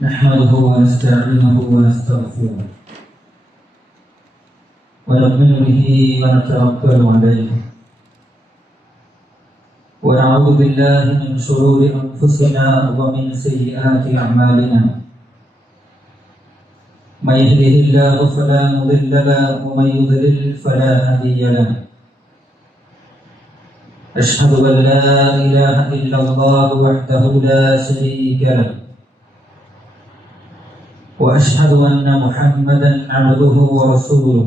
نحمده ونستعينه ونستغفره ونؤمن به ونتوكل عليه ونعوذ بالله من شرور أنفسنا ومن سيئات أعمالنا من يهده الله فلا مضل له ومن يضلل فلا هادي له أشهد أن لا إله إلا الله وحده لا شريك له وأشهد أن محمدا عبده ورسوله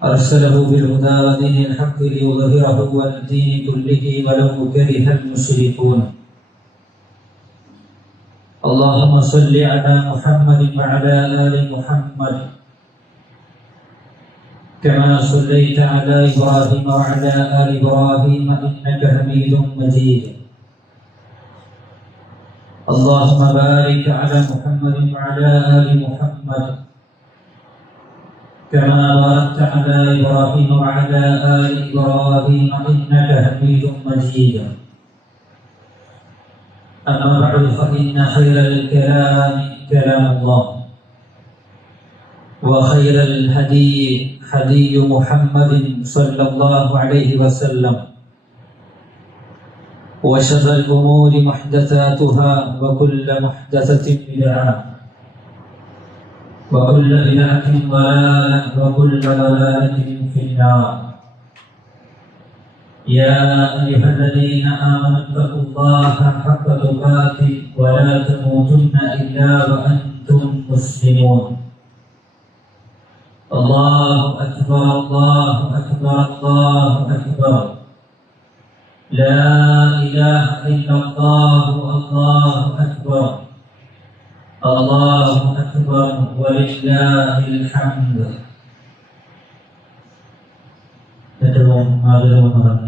أرسله بالهدى ودين الحق ليظهره على الدين كله ولو كره المشركون اللهم صل على محمد وعلى آل محمد كما صليت على إبراهيم وعلى آل إبراهيم إنك حميد مجيد اللهم بارك على محمد وعلى آل محمد كما باركت على إبراهيم وعلى آل إبراهيم إنك حميد مجيد أما بعد فإن خير الكلام كلام الله وخير الهدي هدي محمد صلى الله عليه وسلم وشر الأمور محدثاتها وكل محدثة بدعة وكل بدعة ضلالة وكل ضلالة في النار يا أيها الذين آمنوا اتقوا الله حق تقاته ولا تموتن إلا وأنتم مسلمون الله أكبر الله أكبر الله أكبر لا إله إلا الله الله أكبر الله أكبر ولله الحمد. ഏറ്റവും ആദരവ് നിറഞ്ഞ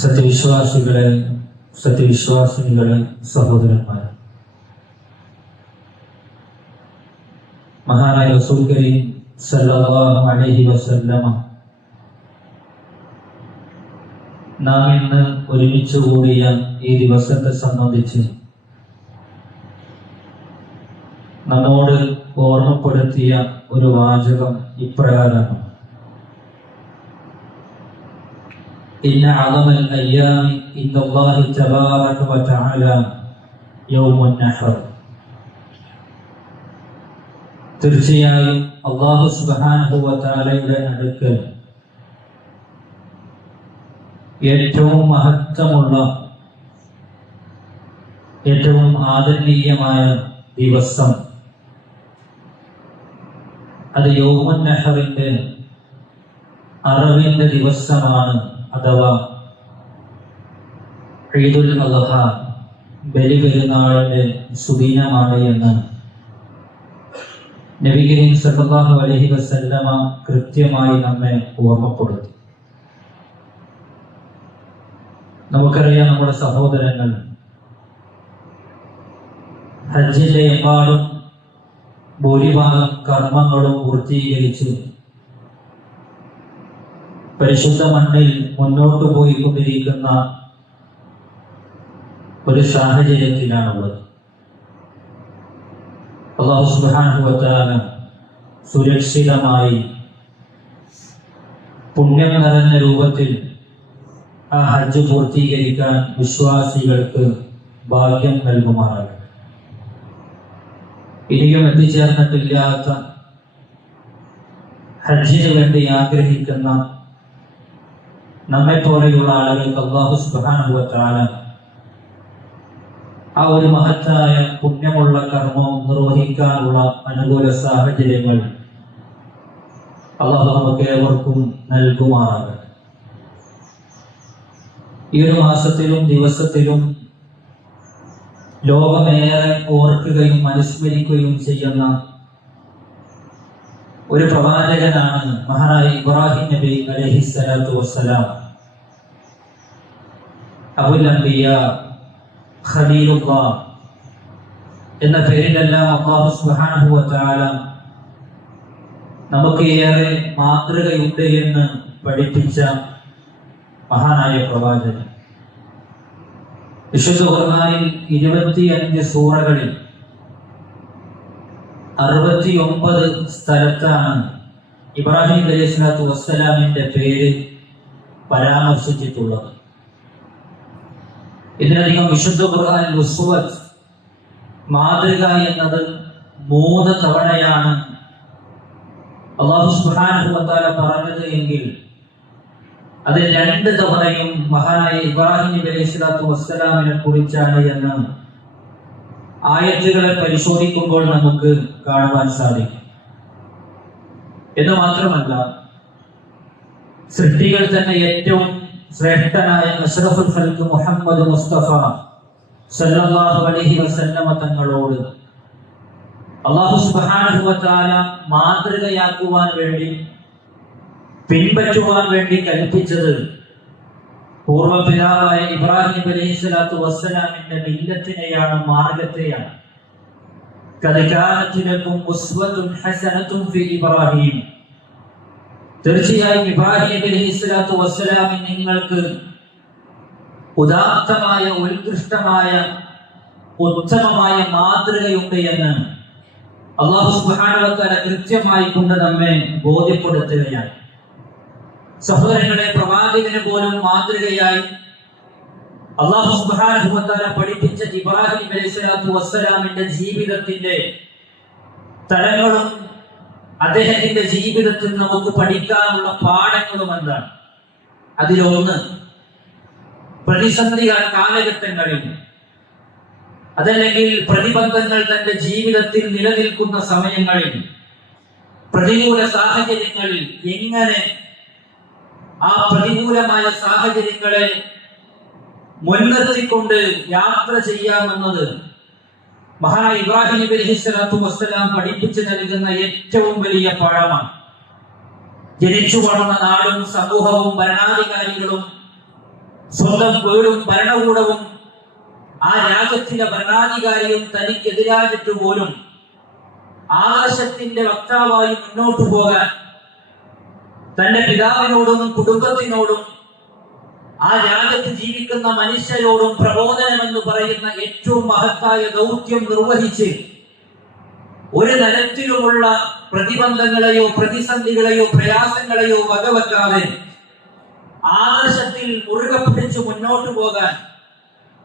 സത്യവിശ്വാസികളെ സഹോദരന്മാരെ, മഹാനായ റസൂൽ കരീം സല്ലല്ലാഹു അലൈഹി വസല്ലമ നാം ഇന്ന് ഒരുമിച്ച് കൂടിയ ഈ ദിവസത്തെ സംബന്ധിച്ച് നമ്മോട് ഓർമ്മപ്പെടുത്തിയ ഒരു വാചകം ഇപ്രകാരമാണ്: ഇന്ന അളമൽ അയ്യാമി ഇൻദല്ലാഹി തബാറക വതആല യൗമുൻ നഹർ. തീർച്ചയായും അല്ലാഹു സുബ്ഹാനഹു വതആലയുടെ അടുക്കൽ ഏറ്റവും മഹത്വമുള്ള, ഏറ്റവും ആദരണീയമായ ദിവസം അത് യൗമുൻ നഹറിന്റെ അറവിന്റെ ദിവസമാണ്, അഥവാ ഈദുൽ അദ്ഹ, ബലിപെരുന്നാളിന്റെ സുദിനമാണ് എന്ന് നബി കരീം സല്ലല്ലാഹു അലൈഹി വസല്ലമ കൃത്യമായി നമ്മെ ഓർമ്മപ്പെടുത്തി. നമുക്കറിയാം, നമ്മുടെ സഹോദരങ്ങൾ ഹജ്ജിന്റെ എമ്പാടും ഭൂരിഭാഗം കർമ്മങ്ങളും പൂർത്തീകരിച്ച് പരിശുദ്ധ മണ്ണിൽ മുന്നോട്ടു പോയിക്കൊണ്ടിരിക്കുന്ന ഒരു സാഹചര്യത്തിലാണുള്ളത്. അല്ലാഹു സുബ്ഹാനഹു വ തആല സുരക്ഷിതമായി പുണ്യം നിറഞ്ഞ രൂപത്തിൽ ആ ഹജ്ജ് പൂർത്തീകരിക്കാൻ വിശ്വാസികൾക്ക് ഭാഗ്യം നൽകുമാറാകട്ടെ. ഇനിയും എത്തിച്ചേർന്നിട്ടില്ലാത്ത, ഹജ്ജിന് വേണ്ടി ആഗ്രഹിക്കുന്ന നമ്മെ പോലെയുള്ള ആളുകൾക്ക് അല്ലാഹു സുബ്ഹാനഹു വ തആല ആ ഒരു മഹത്തായ പുണ്യമുള്ള കർമ്മം നിർവഹിക്കാനുള്ള അനുകൂല സാഹചര്യങ്ങൾ അല്ലാഹു നമുക്ക് ഏവർക്കും നൽകുമാറാകട്ടെ. ഈ ഒരു മാസത്തിലും ദിവസത്തിലും ലോകമേറെ ഓർക്കുകയും അനുസ്മരിക്കുകയും ചെയ്യുന്ന ഒരു പ്രവാചകനാണ് മഹാനായ ഇബ്രാഹിം നബി അലൈഹിസ്സലാത്തു വസ്സലാം. അബുൽ അംബിയ, ഖലീലുല്ലാഹ് എന്ന പേരിലെല്ലാം അല്ലാഹു സുബ്ഹാനഹു വ തആല നമുക്ക് ഏറെ മാതൃകയുണ്ട് എന്ന് പഠിപ്പിച്ച മഹാനായ പ്രവാചകൻ. വിശുദ്ധ ഖുർആനിൽ 25 സൂറകളിൽ 69 സ്ഥലത്താണ് ഇബ്രാഹിം അലൈഹിസ്സലാത്തു വസ്സലാമിന്റെ പേര് പരാമർശിച്ചിട്ടുള്ളത്. ഇതിനധികം വിശുദ്ധ ഖുർആനിൽ ഉസ്വത്ത് മാതൃക എന്നത് 3 തവണയാണ് അല്ലാഹു സുബ്ഹാനഹു വ തആല പറഞ്ഞത് എങ്കിൽ അതിൽ 2 തവണയും മഹാനായ ഇബ്രാഹിം നബി അലൈഹിസ്സലാത്തു വസ്സലാമിനെ കുറിച്ചാണ് എന്ന് ആയത്തുകളെ പരിശോധിക്കുമ്പോൾ നമുക്ക് കാണുവാൻ സാധിക്കും. എന്ന് മാത്രമല്ല, സൃഷ്ടികൾ തന്നെ ഏറ്റവും ശ്രേഷ്ഠനായ അഷ്റഫുൽ ഖൽഖ് മുഹമ്മദ് മുസ്തഫ സല്ലല്ലാഹു അലൈഹി വസല്ലമ തങ്ങളോട് അല്ലാഹു സുബ്ഹാനഹു വ തആല മാതൃകയാക്കുവാൻ വേണ്ടി, പിൻപറ്റുവാൻ വേണ്ടി കൽപ്പിച്ചത് പൂർവ്വപിതാവായ ഇബ്രാഹിം നബി അലൈഹിസ്സലാത്തു വസ്സലാമിന്റെ മില്ലത്തിനെയാണ്, മാർഗത്തെയാണ്. ഖദ് കാനത് ലക്കും ഉസ്വത്തുൻ ഹസനത്തുൻ ഫീ ഇബ്രാഹിം, തീർച്ചയായും ഇബ്രാഹിം നബി അലൈഹിസ്സലാത്തു വസ്സലാമിൽ നിങ്ങൾക്ക് ഉദാത്തമായ, ഉത്കൃഷ്ടമായ, ഉത്തമമായ മാതൃകയുണ്ട് എന്ന് അല്ലാഹു സുബ്ഹാനഹു വ തആല കൃത്യമായി കൊണ്ട് നമ്മെ ബോധ്യപ്പെടുത്തുകയാണ്. സഹോദരങ്ങളെ, പ്രവാചകന് പോലും മാതൃകയായി അല്ലാഹു സുബ്ഹാനഹു വ തആല പഠിപ്പിച്ച ഇബ്രാഹിം അലൈഹിസ്സലാത്തു വസ്സലാമിന്റെ ജീവിതത്തിന്റെ തലങ്ങളും അദ്ദേഹത്തിന്റെ ജീവിതത്തിൽ നമുക്ക് പഠിക്കാനുള്ള പാഠങ്ങളും എന്താണ്? അതിലൊന്ന്, പ്രതിസന്ധി കാലഘട്ടങ്ങളിൽ, അതല്ലെങ്കിൽ പ്രതിബന്ധങ്ങൾ തന്റെ ജീവിതത്തിൽ നിലനിൽക്കുന്ന സമയങ്ങളിൽ, പ്രതികൂല സാഹചര്യങ്ങളിൽ എങ്ങനെ ആ പ്രതികൂലമായ സാഹചര്യങ്ങളെ മുൻനിർത്തിക്കൊണ്ട് യാത്ര ചെയ്യാമെന്നത് മഹാനായ ഇബ്രാഹിം നബി അലൈഹിസ്സലാത്തു വസ്സലാം പഠിപ്പിച്ചു നൽകുന്ന ഏറ്റവും വലിയ പാഠമാണ്. ജനിച്ചു വളർന്ന നാടും സമൂഹവും ഭരണാധികാരികളും സ്വന്തം വീടും ഭരണകൂടവും ആ രാജ്യത്തിന്റെ ഭരണാധികാരിയും തനിക്കെതിരായിട്ട് പോലും ആദർശത്തിന്റെ വക്താവായി മുന്നോട്ടു പോകാൻ തന്റെ പിതാവിനോടും കുടുംബത്തിനോടും ആ രാജ്യത്ത് ജീവിക്കുന്ന മനുഷ്യരോടും പ്രബോധനമെന്ന് പറയുന്ന ഏറ്റവും മഹത്തായ ദൗത്യം നിർവഹിച്ച് ഒരു തരത്തിലുമുള്ള പ്രതിബന്ധങ്ങളെയോ പ്രതിസന്ധികളെയോ പ്രയാസങ്ങളെയോ വകവെക്കാതെ ആദർശത്തിൽ മുറുകെ പിടിച്ചു മുന്നോട്ട് പോകാൻ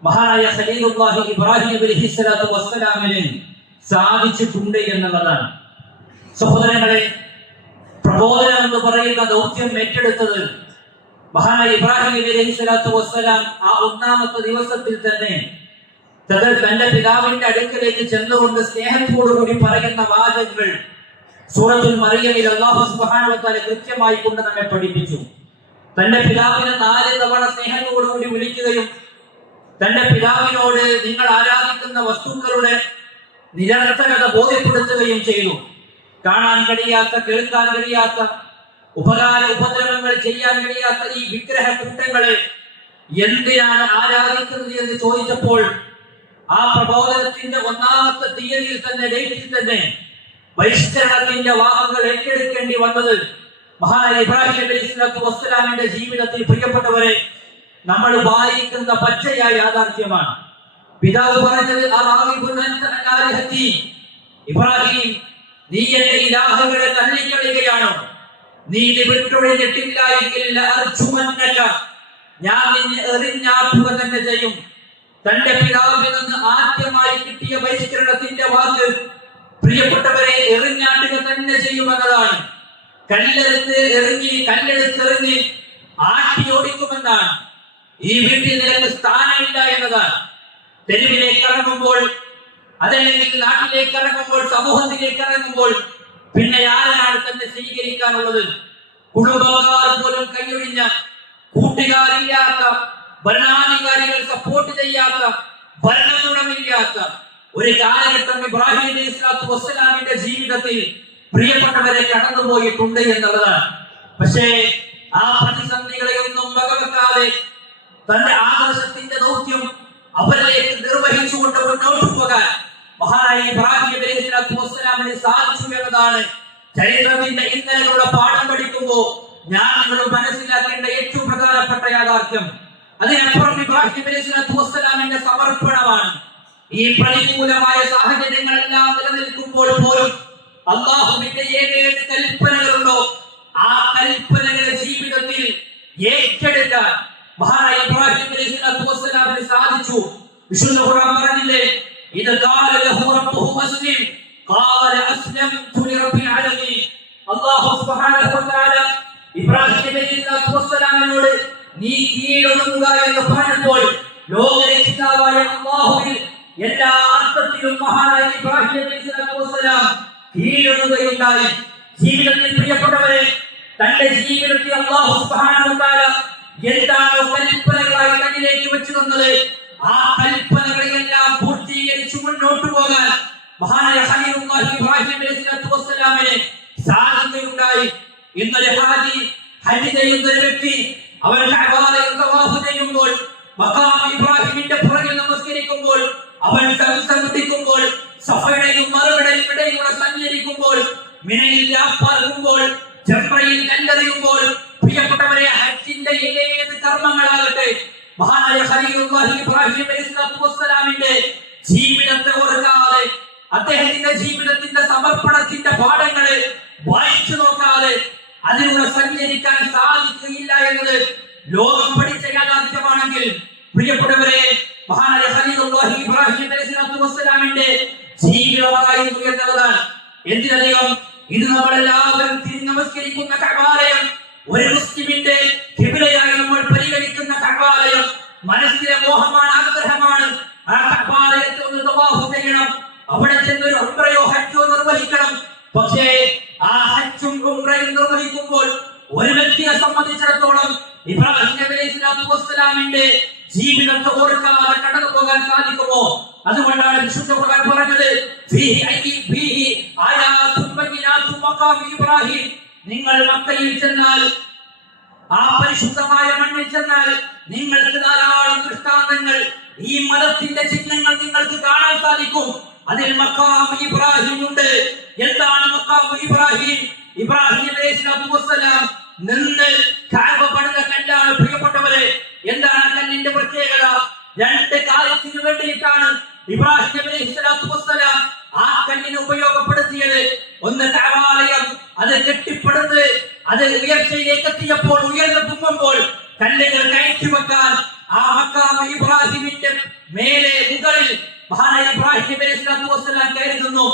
മഹാനായ ഖലീലുല്ലാഹി ഇബ്രാഹിം നബി അലൈഹിസ്സലാത്തു വസ്സലാമിന് സാധിച്ചിട്ടുണ്ട് എന്നുള്ളതാണ്. സഹോദരങ്ങളെ, പ്രബോധനം എന്ന് പറയുന്ന ദൗത്യം ഏറ്റെടുത്തത് മഹാനായ ഇബ്രാഹിം നബി അലൈഹിസ്സലാത്തു വസ്സലാം ആ 1ാമത്തെ ദിവസത്തിൽ തന്നെ തന്റെ പിതാവിന്റെ അടുക്കലേക്ക് ചെന്നുകൊണ്ട് സ്നേഹത്തോടുകൂടി പറയുന്ന വാചകങ്ങൾ സൂറത്തുൽ മറിയമിൽ അല്ലാഹു സുബ്ഹാനഹു വ തആല കൃത്യമായി കൊണ്ട് നമ്മെ പഠിപ്പിച്ചു. തന്റെ പിതാവിനെ 4 തവണ സ്നേഹത്തോടുകൂടി വിളിക്കുകയും തന്റെ പിതാവിനോട് നിങ്ങൾ ആരാധിക്കുന്ന വസ്തുക്കളുടെ നിരർത്ഥകത ബോധ്യപ്പെടുത്തുകയും ചെയ്തു. കാണാൻ കഴിയാത്ത, കേൾക്കാൻ കഴിയാത്ത, ഉപദ്രവങ്ങൾ ചെയ്യാൻ കഴിയാത്ത ഈ വിഗ്രഹ കൂട്ടങ്ങളെ എന്തിനാണ് ആരാധിക്കുന്നത് എന്ന് ചോദിച്ചപ്പോൾ ആ പ്രബോധനത്തിന്റെ 1ാമത്തെ തീയതിയിൽ തന്നെ, ഡേറ്റിൽ തന്നെ ബഹിഷ്കരണത്തിന്റെ വാക്കുകൾ ഏറ്റെടുക്കേണ്ടി വന്നത് മഹാനായ ഇബ്രാഹിം നബി അലൈഹിസ്സലാത്തു വസ്സലാമിന്റെ ജീവിതത്തിൽ പ്രിയപ്പെട്ടവരെ നമ്മൾ വായിക്കുന്ന പച്ചയായ യാഥാർത്ഥ്യമാണ്. പിതാവ് പറഞ്ഞത്, ഇബ്രാഹിം, നീ എന്റെ ഇലാഹുകളെ തള്ളിക്കളയുകയാണോ? നീ ഇത് വിട്ടൊഴിഞ്ഞിട്ടില്ല എങ്കിൽ ഞാൻ നിന്നെ എറിഞ്ഞാട്ടുക തന്നെ ചെയ്യും. തന്റെ പിതാവിൽ നിന്ന് ആദ്യമായി കിട്ടിയ ബഹിഷ്കരണത്തിന്റെ വാക്ക് പ്രിയപ്പെട്ടവരെ എറിഞ്ഞാട്ടുക തന്നെ ചെയ്യുമെന്നതാണ്. കല്ലെടുത്തെറിഞ്ഞ് ആട്ടി ഓടിക്കുമെന്നാണ്. ഈ വീട്ടിൽ നിനക്ക് സ്ഥാനമില്ല എന്നതാണ്. തെരുവിലേക്ക് ഇറങ്ങുമ്പോൾ, അതല്ലെങ്കിൽ നാട്ടിലേക്ക് ഇറങ്ങുമ്പോൾ, സമൂഹത്തിലേക്ക് ഇറങ്ങുമ്പോൾ പിന്നെ ആരാണ് തന്നെ സ്വീകരിക്കാനുള്ളത്? കുടുംബക്കാർ പോലും കൈയൊഴിഞ്ഞ, കൂട്ടുകാരില്ലാത്ത, ഭരണാധികാരികൾ സപ്പോർട്ട് ചെയ്യാത്ത, ഭരണഗുണമില്ലാത്ത ഒരു കാലഘട്ടം ഇബ്രാഹിം അലൈഹിസ്സലാത്തു വസ്സലാമിന്റെ ജീവിതത്തിൽ പ്രിയപ്പെട്ടവരെ കടന്നുപോയിട്ടുണ്ട് എന്നുള്ളതാണ്. പക്ഷേ ആ പ്രതിസന്ധികളെ ഒന്നും വകവെക്കാതെ തന്റെ ആദർശത്തിന്റെ ദൗത്യം അവരിലേക്ക് നിർവഹിച്ചുകൊണ്ട് മുന്നോട്ട് പോകാൻ മഹാനായ ഇബ്രാഹിം നബി അലൈഹിസ്സലാത്തു വസ്സലാമിന് സാധിച്ചു എന്നതാണ് ചരിത്രത്തിന്റെ ഇന്നലെയുള്ള പാഠം പഠിക്കുമ്പോൾ ഞാൻ നിങ്ങൾ മനസ്സിലാക്കേണ്ട ഏറ്റവും പ്രധാനപ്പെട്ട യാഥാർത്ഥ്യം. അതിനപ്പുറം ഇബ്രാഹിം നബി സ്വല്ലല്ലാഹു അലൈഹി വസല്ലമിന്റെ സമർപ്പണമാണ്. ഈ പ്രതികൂലമായ സാഹചര്യങ്ങളെല്ലാം നിലനിൽക്കുമ്പോൾ പോലും അല്ലാഹുവിന്റെ ഏതേത് കൽപ്പനകളുണ്ടോ ആ കൽപ്പനകളെ ജീവിതത്തിൽ ഏറ്റെടുക്കാൻ മഹാനായ ഇബ്രാഹിം നബി സ്വല്ലല്ലാഹു അലൈഹി വസല്ലമിന് സാധിച്ചു. വിശുദ്ധ ഖുർആൻ പറഞ്ഞില്ലേ, ഇദ ഖാല ലഹു റബ്ബുഹു അസ്ലിം ഖാല അസ്ലംതു ലിറബ്ബിൽ ആലമീൻ. അല്ലാഹു സുബ്ഹാനഹു വ തആല ഇബ്രാഹിം നബി സ്വല്ലല്ലാഹു അലൈഹി വസല്ലമിനോട് നീ കീഴൊതുങ്ങുക എന്ന് പറഞ്ഞപ്പോൾ ലോകരക്ഷിതാവായ അല്ലാഹുവിൽ എല്ലാ അർത്ഥത്തിലും മഹാനായ ഇബ്രാഹിം നബി സ്വല്ലല്ലാഹു അലൈഹി വസല്ലം കീഴൊതുങ്ങുകയുണ്ടായി. ജീവിതത്തിൽ പ്രിയപ്പെട്ടവരെ, തന്റെ ജീവിതത്തിൽ അല്ലാഹു സുബ്ഹാനഹു വ തആല എന്താണോ കൽപ്പനകളായി തന്നിലേക്ക് വെച്ചു തന്നത് ആ കൽപ്പനകളെല്ലാം പൂർത്തീകരിച്ചു മുന്നോട്ട് പോകാൻ മഹാനായ ഖലീലുല്ലാഹി ഇബ്രാഹിം നബി സ്വല്ലല്ലാഹു അലൈഹി വസല്ലമിനെ സാധിക്കുകയുണ്ടായി. ഇന്നലെ ഹജ്ജ് ചെയ്യുന്ന ഒരു വ്യക്തി അവൻ കഅബയിൽ തവാഫ് ചെയ്യുമ്പോൾ മഖാം ഇബ്രാഹിമിന്റെ പുറകിൽ നമസ്കരിക്കുമ്പോൾ അവൻ സംസംഗിക്കുമ്പോൾ സഫയുടെയും മറുപടിയും ഇടയിലൂടെ സഞ്ചരിക്കുമ്പോൾ മിനയിൽ യാത്രക്കുമ്പോൾ ജംറയിൽ കല്ലെറിയുമ്പോൾ പ്രിയപ്പെട്ടവരെ ഹജ്ജിന്റെ ഏത് കർമ്മങ്ങളാകട്ടെ മഹാനായ ഖലീലുല്ലാഹി ഇബ്രാഹിം നബി സ്വല്ലല്ലാഹു അലൈഹി വസല്ലമിന്റെ ജീവിതത്തെ ഓർക്കാതെ അദ്ദേഹത്തിന്റെ ജീവിതത്തിന്റെ സമർപ്പണത്തിന്റെ പാഠങ്ങളെ വായിച്ചു നോക്കാതെ അതിലൂടെ സഞ്ചരിക്കാൻ സാധിക്കുകയില്ല എന്നത് ലോകം പഠിച്ച യാഥാർത്ഥ്യമാണെങ്കിൽ പ്രിയപ്പെട്ടവരെ മഹാനായ ഖലീലുല്ലാഹി ഇബ്രാഹിം നബി സ്വല്ലല്ലാഹു അലൈഹി വസല്ലമിന്റെ ജീവിതമായിരുന്നു എന്നതാണ്. എന്തിനധികം ഇത് നമ്മളെല്ലാവരും തിരിഞ്ഞ് നമസ്കരിക്കുന്ന കഅബാലയം, ഒരു മുസ്ലിമിന്റെ ഖിബ്ലയായി നമ്മൾ പരിഗണിക്കുന്ന കഅബാലയം മനസ്സിലെ മോഹമാണ്, ആഗ്രഹമാണ്. ആ കഅബാലയത്തിൽ ഒന്ന് തവാഫ് ചെയ്യണം, അവിടെ ചെന്നൊരു ഉംറയോ ഹജ്ജോ നിർവഹിക്കണം. പക്ഷേ ആ ഹജ്ജും ഉംറയും നിർവഹിക്കുമ്പോൾ ഒരു വ്യക്തിയെ സംബന്ധിച്ചിടത്തോളം ഇബ്രാഹിം നബി സ്വല്ലല്ലാഹു അലൈഹി വസല്ലമിന്റെ ജീവിതത്തെ ഓർക്കാതെ കടന്നു പോകാൻ സാധിക്കുമോ? അതുകൊണ്ടാണ് വിശുദ്ധ ഖുർആൻ പറഞ്ഞത് ഫീഹി ആയാതുൻ ബയ്യിനാതുൻ മഖാം ഇബ്രാഹിം. നിങ്ങൾ മക്കയിൽ ചെന്നാൽ, ആ പരിശുദ്ധമായ മണ്ണിൽ ചെന്നാൽ നിങ്ങൾക്ക് ധാരാളം ദൃഷ്ടാന്തങ്ങൾ, ഈ മതത്തിന്റെ ചിഹ്നങ്ങൾ നിങ്ങൾക്ക് കാണാൻ സാധിക്കും. അതിൽ മഖാം ഇബ്രാഹിം ഉണ്ട്. എന്താണ് മഖാം ഇബ്രാഹിം? ഇബ്രാഹിം അലൈഹിസ്സലാത്തു വസ്സലാം നിന്ന് കഅബ പണിത കല്ലാണ് പ്രിയപ്പെട്ടവരെ. എന്താണ് കല്ലിന്റെ പ്രത്യേകത? രണ്ട് കാര്യത്തിന് വേണ്ടിയിട്ടാണ് ഇബ്രാഹിം അലൈഹിസ്സലാത്തു വസ്സലാം ആ കല്ലിനെ ഉപയോഗപ്പെടുത്തിയത്. ഒന്ന് കഅബാലയം അത് കെട്ടിപ്പടുത്ത് അത് ഉയർച്ചയിലേക്ക് എത്തിയപ്പോൾ, ഉയർന്നു പൊങ്ങുമ്പോൾ കല്ലുകൾ കയറ്റി വെക്കാൻ ആ മഖാം ഇബ്രാഹിമിന്റെ മേലെ മുകളിൽ മഹാനായ ഇബ്രാഹിം നബി സ്വല്ലല്ലാഹു അലൈഹി വസല്ലം കയറി നിന്നു.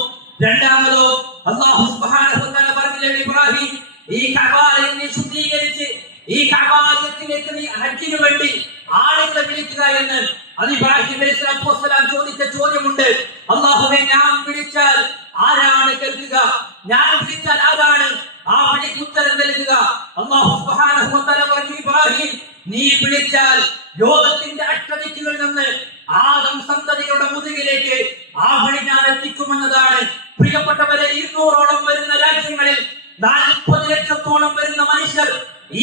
രണ്ടാമതോ അല്ലാഹു സുബ്ഹാനഹു വ തആല പറഞ്ഞില്ലേ, ഇബ്രാഹിം ഈ കഅബാലയം നീ ശുദ്ധീകരിച്ച് ഈ കഅബാലയത്തിലേക്ക് നീ ഹജ്ജിന് വേണ്ടി ആളുകളെ വിളിക്കുക എന്ന്. അത് ഇബ്രാഹിം നബി സ്വല്ലല്ലാഹു അലൈഹി വസല്ലം ചോദിച്ച ചോദ്യമുണ്ട്. അല്ലാഹുവേ, ഞാൻ വിളിച്ചാൽ ആരാണ് കേൾക്കുക? ഞാൻ വിളിച്ചാൽ ആരാണ് ആ വിളിക്ക് ഉത്തരം നൽകുക? അല്ലാഹു സുബ്ഹാനഹു വ തആല പറഞ്ഞു, ഇബ്രാഹിം നീ വിളിച്ചാൽ ലോകത്തിന്റെ അഷ്ടദിക്കുകളിൽ നിന്ന് ആദം സന്തതികളുടെ മുതുകിലേക്ക് ആ വിളി ഞാൻ എത്തിക്കുമെന്നതാണ്. പ്രിയപ്പെട്ടവരെ, 200ഓളം വരുന്ന രാജ്യങ്ങളിൽ 40 ലക്ഷത്തോളം വരുന്ന മനുഷ്യർ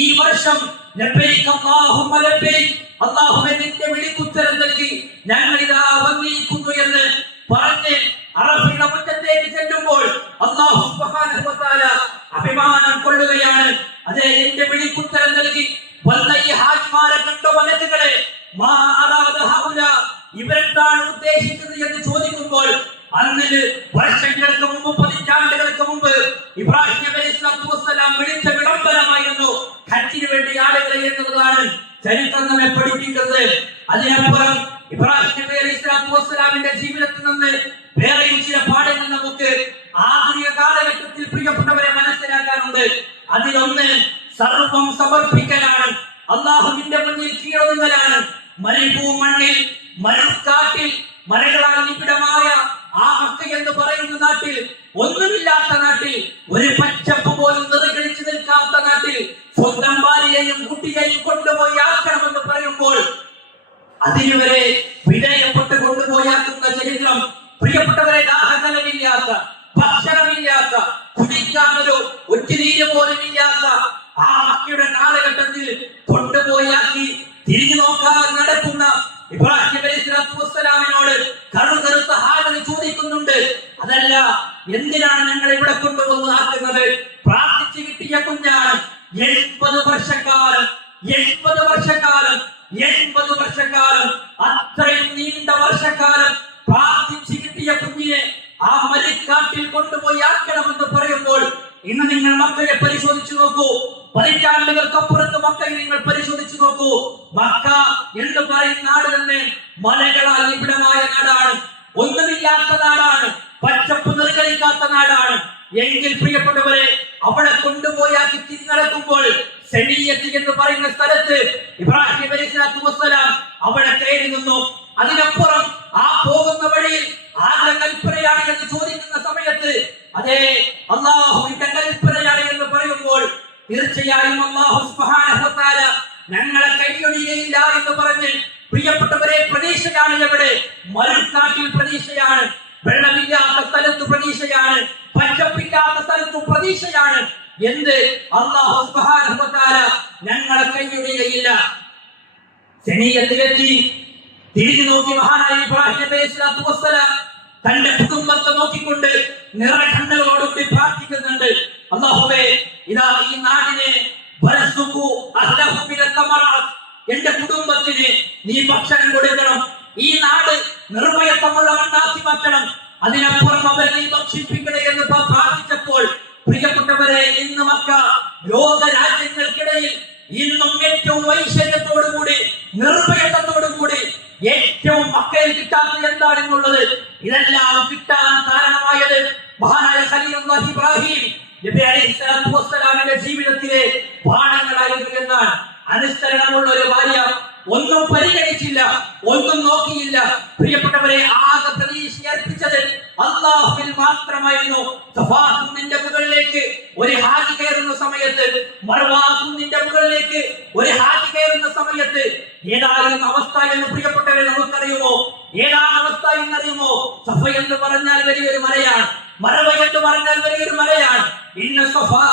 ഈ വർഷം ലബ്ബൈക അല്ലാഹുമ്മ ലബ്ബൈക, അല്ലാഹുവേ നിന്റെ വിളിക്കുത്തരം നൽകി ഞങ്ങൾ ഇതാ വന്നിരിക്കുന്നു എന്ന് പറഞ്ഞ് അറഫയുടെ മുറ്റത്തേക്ക് ചെല്ലുമ്പോൾ അല്ലാഹു സുബ്ഹാനഹു വ തആല അഭിമാനം കൊള്ളുകയാണ്. അതേ, എന്റെ വിളിക്കുത്തരം നൽകി വന്ന ഈ ഹാജിമാരെ കണ്ടോ മലക്കുകളെ, മാ അറാദ ഹൗല, ഇവരെന്താണ് ഉദ്ദേശിച്ചത് എന്ന് ചോദിക്കുമ്പോൾ അന്ന് വർഷങ്ങൾക്ക് മുമ്പ്, പതിറ്റാണ്ടുകൾക്ക് മുമ്പ് ഇബ്രാഹിം നബി സ്വല്ലല്ലാഹു അലൈഹി വസല്ലം വിളിച്ച വിളംബരമായിരുന്നു ഹജ്ജിന് വേണ്ടി ആളുകളെ എന്നതാണ് ചരിത്രം നമ്മെ പഠിപ്പിക്കുന്നത്. അതിനപ്പുറം ഇബ്രാഹിം നബി സ്വല്ലല്ലാഹു അലൈഹി വസല്ലമിന്റെ ജീവിതത്തിൽ നിന്ന് വേറെയും ചില പാഠങ്ങൾ നമുക്ക് ആധുനിക കാലഘട്ടത്തിൽ പ്രിയപ്പെട്ടവരെ മനസ്സിലാക്കാനുണ്ട്. അതിലൊന്ന് സർവം സമർപ്പിക്കലാണ്, അല്ലാഹുവിന്റെ മുന്നിൽ കീഴൊതുങ്ങലാണ്. മരുഭൂമണ്ണിൽ, മരുക്കാട്ടിൽ, മലകളാൽ നിബിഡമായ ആ മക്ക എന്ന് പറയുന്ന നാട്ടിൽ, ഒന്നുമില്ലാത്ത നാട്ടിൽ, ഒരു പച്ചപ്പ് പോലും നിറകടിച്ചു നിൽക്കാത്ത നാട്ടിൽ സ്വന്തം ഭാര്യയെയും കുട്ടിയെയും കൊണ്ടുപോയി ആക്കണമെന്ന് പറയുമ്പോൾ അതിനുവരെ വിനയപ്പെട്ട് കൊണ്ടുപോയാക്കുന്ന ചരിത്രം പ്രിയപ്പെട്ടവരെ, ദാഹജലമില്ലാത്ത, ഭക്ഷണമില്ലാത്ത, കുടിക്കാനൊരു ഒറ്റുനീര് പോലും ഇല്ലാത്ത ആ മക്കയുടെ കാലഘട്ടത്തിൽ കൊണ്ടുപോയാക്കി തിരിഞ്ഞു നോക്കാതെ നടക്കുന്ന ഇബ്രാഹിം നബി സ്വല്ലല്ലാഹു അലൈഹി വസല്ലമിനോട് കറുകറുത്ത ഹാജർ ചോദിക്കുന്നുണ്ട്, അതല്ല എന്തിനാണ് ഞങ്ങൾ ഇവിടെ കൊണ്ടുവന്ന് ആക്കുന്നത്? പ്രാർത്ഥിച്ചു കിട്ടിയ കുഞ്ഞാണ്. 80 വർഷക്കാലം കൊണ്ടുപോയി ആക്കണമെന്ന് പറയുമ്പോൾ ഇന്ന് നിങ്ങൾ മക്കയെ പരിശോധിച്ചു നോക്കൂ. പതിറ്റാണ്ടുകൾക്കപ്പുറത്ത് മക്കയെ നിങ്ങൾ പരിശോധിച്ചു നോക്കൂ. മക്ക എന്ന് പറയുന്ന നാട് തന്നെ മലകളാൽ നിബിഡമായ നാടാണ്, ഒന്നുമില്ലാത്ത നാടാണ്, പച്ചപ്പ് നിർഗളിക്കാത്ത നാടാണ്. എങ്കിൽ പ്രിയപ്പെട്ടവരെ, അവിടെ കൊണ്ടുപോയാക്കി തിരിഞ്ഞടക്കുമ്പോൾ സെനിയത്ത് എന്ന് പറയുന്ന സ്ഥലത്ത് ഇബ്രാഹിം നബി അലൈഹിസ്സലാത്തു വസ്സലാം അവിടെ കയറി നിന്നു. അതിനപ്പുറം ആ പോകുന്ന വഴിയിൽ ആരുടെ കൽപ്പനയാണ് എന്ന് ചോദിക്കുന്ന സമയത്ത് അതേ അല്ലാഹുവിന്റെ കൽപ്പനയാണ് എന്ന് പറയുമ്പോൾ തീർച്ചയായും അല്ലാഹു സുബ്ഹാനഹു വ തആല ഞങ്ങളെ കൈയൊഴിയുകയില്ല എന്ന് പറഞ്ഞ് പ്രിയപ്പെട്ടവരെ, പ്രതീക്ഷയാണ് എവിടെ? മരുക്കാട്ടിൽ പ്രതീക്ഷയാണ്, വെള്ളമില്ലാത്ത സ്ഥലത്ത് പ്രതീക്ഷയാണ്, പച്ചപ്പില്ലാത്ത സ്ഥലത്ത് പ്രതീക്ഷയാണ്. എന്ത്? അല്ലാഹു സുബ്ഹാനഹു വ തആല ഞങ്ങളെ കൈയൊഴിയുകയില്ല. സെനിയത്തിലെത്തി തിരിഞ്ഞു നോക്കി മഹാനായ ഇബ്രാഹിം നബി അലൈഹിസ്സലാത്തു വസ്സലാം തന്റെ കുടുംബത്തെ നോക്കിക്കൊണ്ട് നിറകണ്ണുകളോടുകൂടി പ്രാർത്ഥിക്കുന്നുണ്ട്. അല്ലാഹുവേ, ഇതാ ഈ നാടിനെ എന്റെ കുടുംബത്തിന് നീ ഭക്ഷണം കൊടുക്കണം, ഈ നാട് നിർഭയത്വമുള്ള മണ്ണാക്കി മാറ്റണം, അതിനപ്പുറം അവരെ നീ ഭക്ഷിപ്പിക്കണേ എന്ന് പ്രാർത്ഥിച്ചപ്പോൾ പ്രിയപ്പെട്ടവരെ, ഇന്ന് മക്ക ലോക രാജ്യങ്ങൾക്കിടയിൽ ഇന്നും ഏറ്റവും ഐശ്വര്യത്തോടുകൂടി നിർഭയത്വത്തോടുകൂടി ഏറ്റവും മക്കയിൽ കിട്ടാത്തത് എന്താണെന്നുള്ളത്, ഇതെല്ലാം കിട്ടാൻ കാരണമായത് മഹാനായ ഖലീലുല്ലാഹി ഇബ്രാഹിം നബി അലൈഹിസ്സലാത്തു വസ്സലാമിന്റെ ജീവിതത്തിലെ പാഠങ്ങളായിരുന്നു എന്നാണ്. അനുസരണമുള്ള ഒരു ഭാര്യ ഒന്നും പരിഗണിച്ചില്ല, ഒന്നും നോക്കിയില്ല. പ്രിയപ്പെട്ടവരെ, ആകെ പ്രതീക്ഷ അർപ്പിച്ചത് അല്ലാഹുവിൽ മാത്രമായിരുന്നു. സഫാ കുന്നിന്റെ മുകളിലേക്ക് ഒരു ഹാജി കയറുന്ന സമയത്ത്, മർവാ കുന്നിന്റെ മുകളിലേക്ക് ഒരു ഹാജി കയറുന്ന സമയത്ത് ഏതായിരുന്നു അവസ്ഥ എന്ന് പ്രിയപ്പെട്ടവരെ നമുക്കറിയുമോ? ഏതാണ് അവസ്ഥ എന്നറിയുമോ? സഫ എന്ന് പറഞ്ഞാൽ വലിയൊരു മലയാണ്, മർവ എന്ന് പറഞ്ഞാൽ വലിയൊരു മലയാണ്. ഇന്ന സഫാ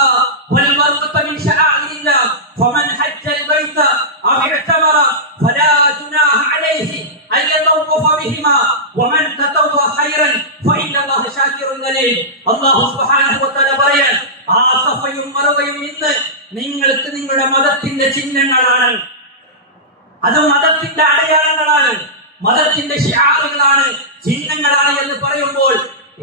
വൽ മർവത മിൻ ശആഇരില്ലാഹ് ഫമൻ ഹജ്ജൽ ബൈത ഔ ഇഅ്തമറ ഫലാ ജുനാഹ അലൈഹി അൻ യതവഫ ബിഹിമാ വമൻ തതവ്വ ഖൈറൻ ഫഇന്നല്ലാഹ ശാകിറുൻ അലീം. അല്ലാഹു സുബ്ഹാനഹു വ തആല പറയാൻ, ആ സഫയും മർവയും ഇന്ന് നിങ്ങൾക്ക് നിങ്ങളുടെ മതത്തിന്റെ ചിഹ്നങ്ങളാണ്, അത് മതത്തിന്റെ അടയാളങ്ങളാണ്, മതത്തിന്റെ ശിആറുകളാണ്, ചിഹ്നങ്ങളാണ് എന്ന് പറയുമ്പോൾ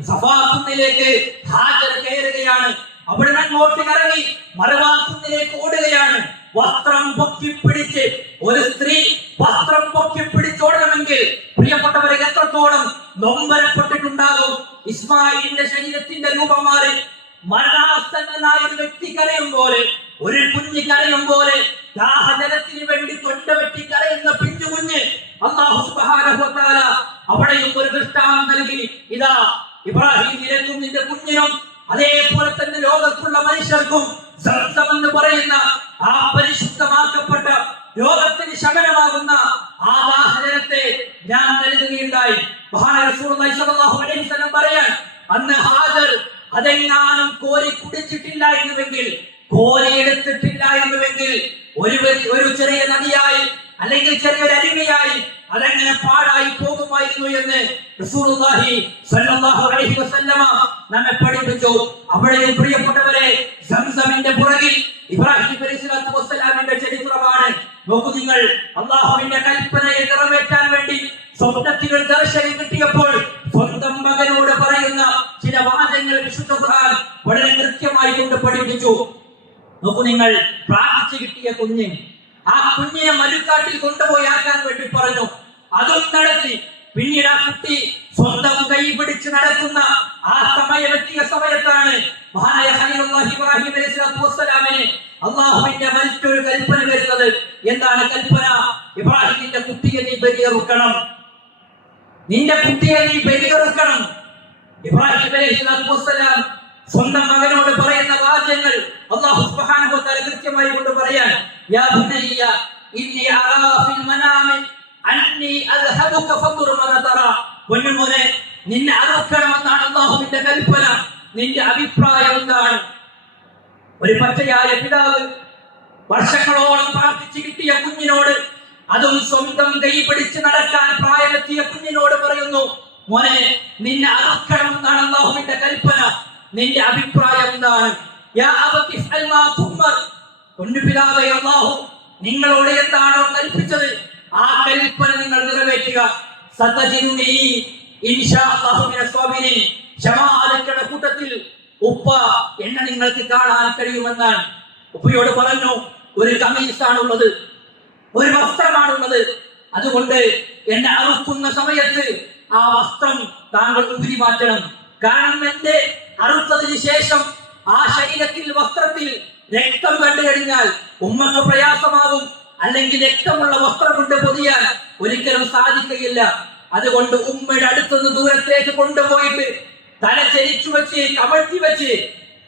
സഫാ കുന്നിലേക്ക് ഹാജർ കയറുകയാണ്. അവിടെ അങ്ങോട്ട് ഇറങ്ങി മർവാ കുന്നിലേക്ക് ഓടുകയാണ്. വസ്ത്രം പൊക്കിപ്പിടിച്ച് ഒരു സ്ത്രീ വസ്ത്രം പൊക്കിപ്പിടിച്ചോടണമെങ്കിൽ പ്രിയപ്പെട്ടവരെ എത്രത്തോളം നൊമ്പരപ്പെട്ടിട്ടുണ്ടാകും. ഇസ്മായിലിന്റെ ശരീരത്തിന്റെ രൂപം മാറി മരണാസന്നനായ ഒരു വ്യക്തി കരയും പോലെ, ഒരു കുഞ്ഞ് കരയും പോലെ, ദാഹജലത്തിന് വേണ്ടി തൊണ്ട വെട്ടി കരയുന്ന പിഞ്ചു കുഞ്ഞ് അല്ലാഹു സുബ്ഹാനഹു വ തആല അവിടെയും ഒരു ദൃഷ്ടാന്തം നൽകി. ഇതാ ഇബ്രാഹിം നിന്റെ കുഞ്ഞിനും അതേപോലെ തന്നെ ലോകത്തുള്ള മനുഷ്യർക്കും സംസം എന്ന് പറയുന്ന ആ പരിശുദ്ധമാക്കപ്പെട്ട ലോകത്തിന് ശമനമാകുന്ന ആ ദാഹജലത്തെ ഞാൻ നൽകുകയുണ്ടായി. മഹാനായ റസൂലുള്ളാഹി സ്വല്ലല്ലാഹു അലൈഹി വസല്ലം പറയാൻ, അന്ന് ഹാജർ അതെങ്ങാനും കോരി കുടിച്ചിട്ടില്ല എന്നുവെങ്കിൽ, കോരി എടുത്തിട്ടില്ല എന്നുവെങ്കിൽ ഒരു ചെറിയ നദിയായി അല്ലെങ്കിൽ ചെറിയൊരു അരുവിയായി അതെങ്ങനെ പാഴായി പോകുമായിരുന്നു എന്ന് റസൂലുള്ളാഹി സ്വല്ലല്ലാഹു അലൈഹി വസല്ലമ നമ്മെ പഠിപ്പിച്ചു. അവിടെയും പ്രിയപ്പെട്ടവരെ, സംസമിന്റെ പുറകിൽ ഇബ്രാഹിം നബി അലൈഹിസ്സലാത്തു വസ്സലാമിന്റെ ചരിത്രമാണ്. നോക്കൂ നിങ്ങൾ, അല്ലാഹുവിന്റെ കൽപ്പനയെ നിറവേറ്റാൻ വേണ്ടി സ്വപ്നത്തിൽ ഒരു ദർശനം കിട്ടിയപ്പോൾ സ്വന്തം മകനോട് പറയുന്ന ചില വാചകങ്ങൾ വിശുദ്ധ ഖുർആൻ വളരെ കൃത്യമായി കൊണ്ട് പഠിപ്പിച്ചു. നോക്കൂ നിങ്ങൾ, പ്രാർത്ഥിച്ചു കിട്ടിയ കുഞ്ഞ്, ആ കുഞ്ഞിനെ മരുക്കാട്ടിൽ കൊണ്ടുപോയി ആക്കാൻ വേണ്ടി പറഞ്ഞു. അതും നടത്തി. പിന്നീട് ആ കുട്ടി സ്വന്തം കൈ പിടിച്ച് നടക്കുന്ന ആ സമയമെത്തിയ സമയത്താണ് മഹാനായ ഖലീലുല്ലാഹി ഇബ്രാഹിം അലൈഹിസ്സലാത്തു വസ്സലാമിന് അല്ലാഹുവിന്റെ മറ്റൊരു കൽപ്പന വരുന്നത്. എന്താണ് കൽപ്പന? ഇബ്രാഹിമിന്റെ കുട്ടിയെ നീ ബലിയറുക്കണം, നിന്റെ കുട്ടിയെ നീ ബലിയറുക്കണം. ഇബ്രാഹിം അലൈഹിസ്സലാത്തു വസ്സലാം സ്വന്തം മകനോട് പറയുന്ന വാചകങ്ങൾ അല്ലാഹു സുബ്ഹാനഹു വ തആല കൃത്യമായി കൊണ്ട് പറയാൻ, യാ ബുനയ്യ ഇന്നി അറാ ഫിൽ മനാമി അന്നി അദ്ഹബുക ഫൻദുർ മാ തറാ. പൊന്നുമോനെ, നിന്നെ അറുക്കണമെന്നാണ് അല്ലാഹുവിന്റെ കൽപ്പന. നിന്റെ അഭിപ്രായം എന്താണ്? ഒരു പച്ചയായ പിതാവ് വർഷങ്ങളോളം പ്രാർത്ഥിച്ചു കിട്ടിയ കുഞ്ഞിനോട്, അതും സ്വന്തം കൈ പിടിച്ച് നടക്കാൻ പ്രായമെത്തിയ കുഞ്ഞിനോട് പറയുന്നു, മോനെ, നിന്നെ അറുക്കണമെന്നാണ് അല്ലാഹുവിന്റെ കൽപ്പന. നിന്റെ അഭിപ്രായം എന്താണ്? യാ അബതി ഫഅൽ മാ തുമർ. പൊന്നുപിതാവേ, അല്ലാഹു നിങ്ങളോട് എന്താണോ കൽപ്പിച്ചത് ആ കൽപ്പന നിങ്ങൾ നിറവേറ്റുക. സതജിദുനി ഇൻഷാ അല്ലാഹു മിനസ് സാബിരീൻ. ക്ഷമാലക്കയുടെ കൂട്ടത്തിൽ ഉപ്പ എന്നെ നിങ്ങൾക്ക് കാണാൻ കഴിയുമെന്നാണ്. ഉപ്പയോട് പറഞ്ഞു, ഒരു കമീസാണുള്ളത്, ഒരു വസ്ത്രമാണുള്ളത്, അതുകൊണ്ട് എന്നെ അറുക്കുന്ന സമയത്ത് ആ വസ്ത്രം താങ്കൾ ഊരി മാറ്റണം. കാരണം എന്റെ അറുത്തതിന് ശേഷം ആ ശരീരത്തിൽ വസ്ത്രത്തിൽ രക്തം കണ്ടു കഴിഞ്ഞാൽ ഉമ്മക്ക് പ്രയാസമാകും, അല്ലെങ്കിൽ രക്തമുള്ള വസ്ത്രം കൊണ്ട് പൊതിയാൻ ഒരിക്കലും സാധിക്കുകയില്ല. അതുകൊണ്ട് ഉമ്മയുടെ അടുത്തുനിന്ന് ദൂരത്തേക്ക് കൊണ്ടുപോയിട്ട് തല ചരിച്ചു വെച്ച് കമഴ്ത്തി വെച്ച്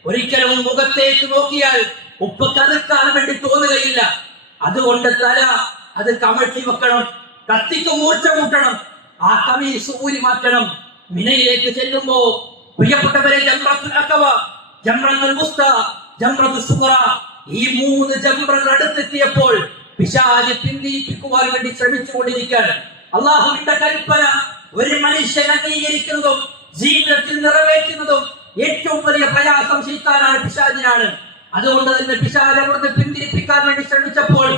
ഒരിക്കലും മുഖത്തേക്ക് നോക്കിയാൽ ഉപ്പ കറുക്കാൻ വേണ്ടി തോന്നുകയില്ല. അതുകൊണ്ട് തല അത് കമഴ്ത്തി വെക്കണം, കത്തിക്ക് മൂർച്ച കൂട്ടണം, ആ കമീസ് ഊരി മാറ്റണം. മിനയിലേക്ക് ചെല്ലുമ്പോ പ്രിയപ്പെട്ടവരെ, ജംറത്തുൽ അഖബ, ജംറത്തുൽ വുസ്ത, ജംറത്തുൽ സുഗ്റ, ഈ 3 ജംറകൾ അടുത്തെത്തിയപ്പോൾ പിശാച് പിന്തിരിപ്പിക്കുവാൻ വേണ്ടി ശ്രമിച്ചുകൊണ്ടിരിക്കുകയാണ്. അള്ളാഹുവിന്റെ കൽപ്പന ഒരു മനുഷ്യൻ അംഗീകരിക്കുന്നതും ജീവിതത്തിൽ നിറവേറ്റുന്നതും ഏറ്റവും വലിയ പ്രയാസം ശൈത്താനാണ്, പിശാചിനാണ്. അതുകൊണ്ട് തന്നെ പിശാച് അവിടുന്ന് പിന്തിരിപ്പിക്കാൻ വേണ്ടി ശ്രമിച്ചപ്പോൾ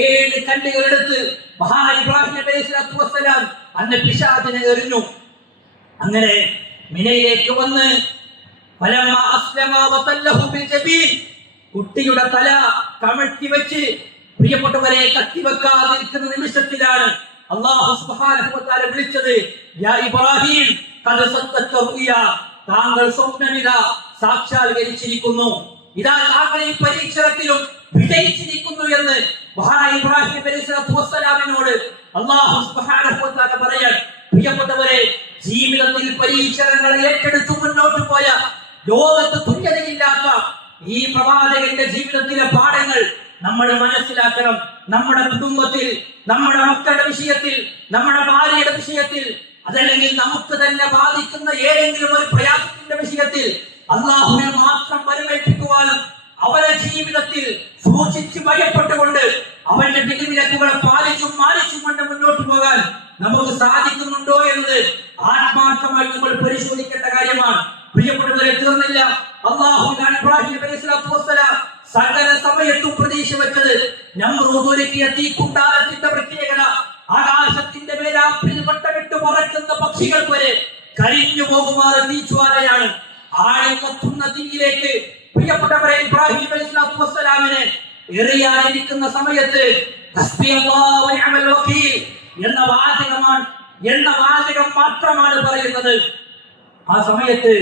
7 കല്ലുകളെടുത്ത് മഹാനായ ഇബ്രാഹിം നബി സ്വല്ലല്ലാഹു അലൈഹി വസല്ലം അന്ന് പിശാചിനെ എറിഞ്ഞു. അങ്ങനെ മിനയിലേക്ക് വന്ന് കുട്ടിയുടെ തല കമഴ്ത്തി വെച്ച് പ്രിയപ്പെട്ടവരെ കത്തിവെക്കാതിരിക്കുന്ന നിമിഷത്തിലാണ് അല്ലാഹു സുബ്ഹാനഹു വ തആല വിളിച്ചത്, യാ ഇബ്രാഹിം ഖദ് സദ്ദഖത റുയ, താങ്കൾ സ്വപ്നമിത സാക്ഷാത്കരിച്ചിരിക്കുന്നു, ഇതാ താങ്കൾ ഈ പരീക്ഷണത്തിലും വിജയിച്ചിരിക്കുന്നു എന്ന് മഹാനായ ഇബ്രാഹിം നബി സ്വല്ലല്ലാഹു അലൈഹി വസല്ലമിനോട് അല്ലാഹു സുബ്ഹാനഹു വ തആല പറയാൻ. പ്രിയപ്പെട്ടവരെ, ജീവിതത്തിൽ പരീക്ഷണങ്ങളെ ഏറ്റെടുത്ത് മുന്നോട്ട് പോയ ലോകത്ത് തുല്യതയില്ലാത്ത ഈ പ്രവാചകന്റെ ജീവിതത്തിലെ പാഠങ്ങൾ നമ്മൾ മനസ്സിലാക്കണം. നമ്മുടെ കുടുംബത്തിൽ, നമ്മുടെ മക്കളുടെ വിഷയത്തിൽ, നമ്മുടെ ഭാര്യയുടെ വിഷയത്തിൽ, അതല്ലെങ്കിൽ നമുക്ക് തന്നെ ബാധിക്കുന്ന ഏതെങ്കിലും ഒരു പ്രയാസത്തിന്റെ വിഷയത്തിൽ അള്ളാഹുവിനെ മാത്രം വരവേൽപ്പിക്കുവാനും അവരുടെ ജീവിതത്തിൽ സൂക്ഷിച്ച് ഭയപ്പെട്ടുകൊണ്ട് അവന്റെ വിധിവിലക്കുകളെ പാലിച്ചും മാനിച്ചും കൊണ്ട് മുന്നോട്ട് പോകാൻ നമുക്ക് സാധിക്കുന്നുണ്ടോ എന്നത് ആത്മാർത്ഥമായി നമ്മൾ പരിശോധിക്കേണ്ട കാര്യമാണ്. പ്രിയപ്പെട്ടവരെ, തീർന്നില്ല. അല്ലാഹുവിനാണ് ഇബ്രാഹിം നബി സ്വല്ലല്ലാഹു അലൈഹി വസല്ലം സകല സമയത്തും പ്രതീക്ഷ വെച്ചത്. നമ്രൂദ് ഒരുക്കിയ തീക്കുണ്ടാരത്തിന്റെ പ്രത്യേകത ആകാശത്തിന്റെ മേലാപ്പിൽ വട്ടമിട്ട് പറക്കുന്ന പക്ഷികൾ വരെ കരിഞ്ഞു പോകുമാറ് തീജ്വാലയാണ്. ആഴി കത്തുന്ന തീയിലേക്ക് പ്രിയപ്പെട്ടവരെ ഇബ്രാഹിം നബി സ്വല്ലല്ലാഹു അലൈഹി വസല്ലമിനെ എറിയാനിരിക്കുന്ന സമയത്ത് ഹസ്ബിയല്ലാഹു വ നിഅമൽ വകീൽ എന്ന വാചകം മാത്രമാണ് പറയുന്നത്. ആ സമയത്ത്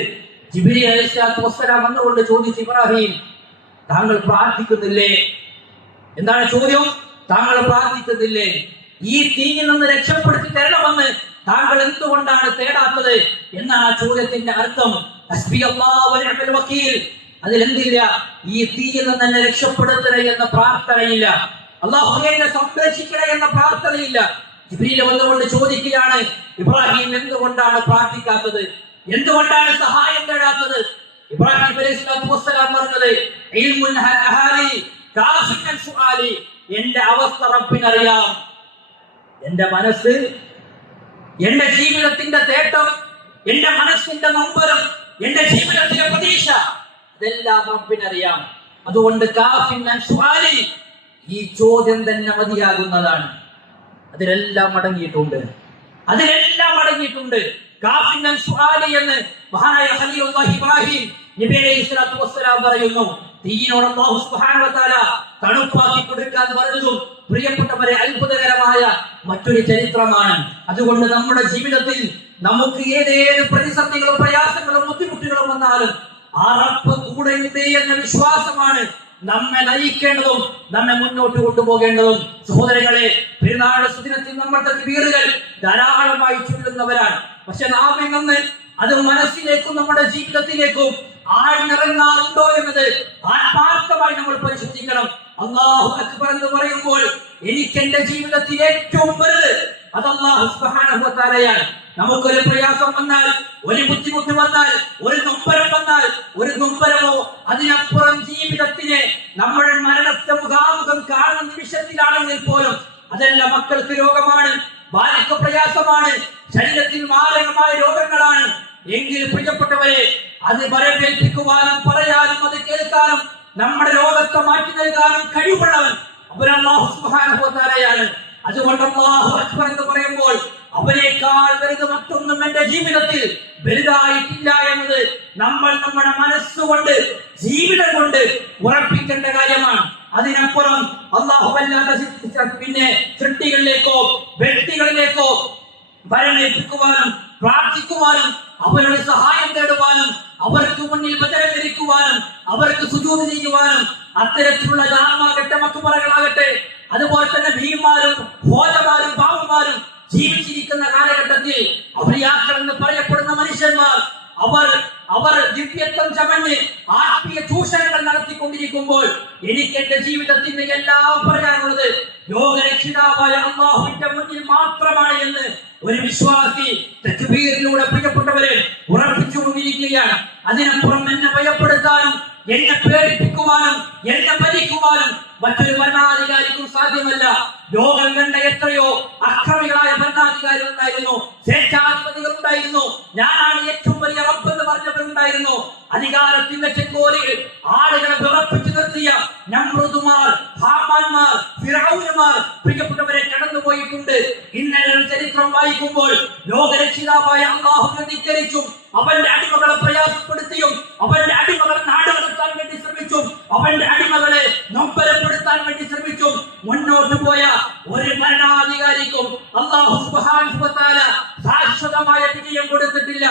ജിബ്രീൽ അലൈഹിസ്സലാത്തു വസ്സലാം വന്നുകൊണ്ട് ചോദിച്ചു, ഇബ്രാഹിം താങ്കൾ പ്രാർത്ഥിക്കുന്നില്ലേ? എന്താണ് ചോദ്യം? താങ്കൾ പ്രാർത്ഥിക്കുന്നില്ലേ? ഈ തീയിൽ നിന്ന് രക്ഷപ്പെടുത്തി തരണമെന്ന് താങ്കൾ എന്തുകൊണ്ടാണ് തേടാത്തത് എന്നാണ് ആ ചോദ്യത്തിന്റെ അർത്ഥം. ഹസ്ബിയല്ലാഹു വ നിഅമൽ വകീൽ, അതിലെന്തില്ല? ഈ തീയിൽ നിന്ന് എന്നെ രക്ഷപ്പെടുത്തണേ എന്ന പ്രാർത്ഥനയില്ല, അല്ലാഹു എന്നെ സംരക്ഷിക്കണേ എന്ന പ്രാർത്ഥനയില്ല. ജിബ്രീൽ വന്നുകൊണ്ട് ചോദിക്കുകയാണ്, ഇബ്രാഹിം എന്തുകൊണ്ടാണ് പ്രാർത്ഥിക്കാത്തത്? എന്തുകൊണ്ടാണ് സഹായം തേടാത്തത്? ഇബ്രാഹിം അലൈഹിസ്സലാത്തു വസ്സലാം പറഞ്ഞത്, ഇൽമുൻ അഹാലി കാഫിൻ സുആലി, എന്റെ അവസ്ഥ റബ്ബിനറിയാം. എന്റെ മനസ്സ്, എന്റെ ജീവിതത്തിന്റെ തേട്ടം, എന്റെ മനസ്സിന്റെ നൊമ്പരം, എന്റെ ജീവിതത്തിലെ പ്രതീക്ഷ, ഇതെല്ലാം റബ്ബിനറിയാം. അതുകൊണ്ട് കാഫിൻ സുആലി, ഈ ചോദ്യം തന്നെ മതിയാകുന്നതാണ്. അതിലെല്ലാം അടങ്ങിയിട്ടുണ്ട്, അതിലെല്ലാം അടങ്ങിയിട്ടുണ്ട്. കാഫിൻ സുആലി എന്ന് മഹാനായ ഖലീലുല്ലാഹി ഇബ്രാഹിം നബി അലൈഹിസ്സലാത്തു വസ്സലാം പറയുന്നു. തീയിനോട് അല്ലാഹു സുബ്ഹാനഹു വ തആല തണുപ്പാക്കി കൊടുക്കാൻ പറഞ്ഞതും പ്രിയപ്പെട്ടവരെ അത്ഭുതകരമായ മറ്റൊരു ചരിത്രമാണ്. അതുകൊണ്ട് നമ്മുടെ ജീവിതത്തിൽ നമുക്ക് ഏതേത് പ്രതിസന്ധികളും പ്രയാസങ്ങളും ബുദ്ധിമുട്ടുകളും വന്നാലും ആ റബ്ബ് കൂടെയുണ്ട് എന്ന വിശ്വാസമാണ് നമ്മെ നയിക്കേണ്ടതും നമ്മെ മുന്നോട്ട് കൊണ്ടുപോകേണ്ടതും. സഹോദരങ്ങളെ, പെരുന്നാൾ സുദിനത്തിൽ നമ്മൾ തക്ബീറുകൾ ധാരാളമായി ചൊല്ലുന്നവരാണ്. പക്ഷെ നാം ഇന്ന് അത് മനസ്സിലേക്കും നമ്മുടെ ജീവിതത്തിലേക്കും ആഴ്ന്നിറങ്ങാറുണ്ടോ എന്നത് ആത്മാർത്ഥമായി നമ്മൾ പരിശോധിക്കണം. അല്ലാഹു അക്ബർ എന്ന് പറയുമ്പോൾ എനിക്ക് എന്റെ ജീവിതത്തിൽ ഏറ്റവും വലുത് അത് അല്ലാഹു സുബ്ഹാനഹു വ തആലയാണ്. നമുക്കൊരു പ്രയാസം വന്നാൽ, ഒരു ബുദ്ധിമുട്ട് വന്നാൽ, ഒരു നൊമ്പരം വന്നാൽ, ഒരു നൊമ്പരമോ അതിനപ്പുറം ജീവിതത്തിനെ നമ്മൾ മരണത്തെ മുഖാമുഖം കാണുന്ന നിമിഷത്തിലാണെങ്കിൽ പോലും അതല്ല, മക്കൾക്ക് രോഗമാണ്, ഭാര്യയ്ക്ക് പ്രയാസമാണ്, ശരീരത്തിൽ മാരകമായ രോഗങ്ങളാണ് എങ്കിൽ പ്രിയപ്പെട്ടവരെ, അത് വരവേൽപ്പിക്കുവാനും പറയാനും അത് കേൾക്കാനും നമ്മുടെ രോഗത്തെ മാറ്റി നൽകാനും കഴിവുള്ളവൻ അല്ലാഹു സുബ്ഹാനഹു വ തആലയാണ്. അതുകൊണ്ട് അല്ലാഹു അക്ബർ എന്ന് പറയുമ്പോൾ അവനേക്കാൾ വലുത് മറ്റൊന്നും എന്റെ ജീവിതത്തിൽ വലുതായിട്ടില്ല എന്നത് നമ്മൾ നമ്മുടെ മനസ്സുകൊണ്ട് ജീവിതം കൊണ്ട് ഉറപ്പിക്കേണ്ട കാര്യമാണ്. അതിനപ്പുറം അല്ലാഹുവല്ലാത്ത പിന്നെ സൃഷ്ടികളിലേക്കോ വ്യക്തികളിലേക്കോ ഭരണേൽപ്പിക്കുവാനും പ്രാർത്ഥിക്കുവാനും അവരുടെ സഹായം തേടുവാനും അവർക്ക് മുന്നിൽ വചനമിരിക്കുവാനും അവർക്ക് സുജൂദ് ചെയ്യുവാനും അത്തരത്തിലുള്ള ജാമാകട്ടെ മക്കുപറകളാകട്ടെ അതുപോലെ തന്നെ ഭീമാരും ഭോജമാരും പാവന്മാരും ജീവിച്ചിരിക്കുന്ന കാലഘട്ടത്തിൽ ഔലിയാക്കൾ എന്ന് പറയപ്പെടുന്ന മനുഷ്യന്മാർ അവർ ദിവ്യത്വം ചമഞ്ഞ് ആത്മീയ ചൂഷണങ്ങൾ നടത്തിക്കൊണ്ടിരിക്കുമ്പോൾ എനിക്ക് എന്റെ ജീവിതത്തിന്റെ എല്ലാം പറയാനുള്ളത് ലോകരക്ഷിതാവായ അല്ലാഹുവിന്റെ മുന്നിൽ മാത്രമാണ് എന്ന് ഒരു വിശ്വാസി തക്ബീറിലൂടെ പ്രിയപ്പെട്ടവരെ ഉറപ്പിച്ചുകൊണ്ടിരിക്കുകയാണ്. അതിനപ്പുറം എന്നെ ഭയപ്പെടുത്താനും എന്നെ പേടിപ്പിക്കുവാനും എന്നെ ഭരിക്കുവാനും മറ്റൊരു ഭരണാധികാരിക്കും സാധ്യമല്ല. ലോകം കണ്ട എത്രയോ അക്രമികളായ ഭരണാധികാരികൾ ഉണ്ടായിരുന്നു, സ്വേച്ഛാധിപതികൾ ഉണ്ടായിരുന്നു, ഞാനാണ് ഏറ്റവും വലിയ റബ്ബ് എന്ന് പറഞ്ഞവരുണ്ടായിരുന്നു. അധികാരത്തിന്റെ ചെങ്കോലിൽ ആളുകളെ വിറപ്പിച്ചു നിർത്തിയ നമ്രുദുമാർ, ഹാമാന്മാർ, ഫിറഔനുമാർ പ്രിയപ്പെട്ടവരെ കടന്നുപോയിട്ടുണ്ട്. ഇന്നലെ ചരിത്രം വായിക്കുമ്പോൾ ലോകരക്ഷിതാവായ അല്ലാഹുവിനെ ധിക്കരിച്ചും അവന്റെ അടിമകളെ പ്രയാസപ്പെടുത്തിയും അവന്റെ അടിമകളെ നാടുകടത്താൻ വേണ്ടി ശ്രമിച്ചും അവന്റെ അടിമകളെ നൊമ്പരപ്പെടുത്താൻ വേണ്ടി ശ്രമിച്ചും മുന്നോട്ട് പോയ ഒരു ഭരണാധികാരിക്കും അല്ലാഹു സുബ്ഹാനഹു വ തആല ശാശ്വതമായ വിജയം കൊടുത്തിട്ടില്ല.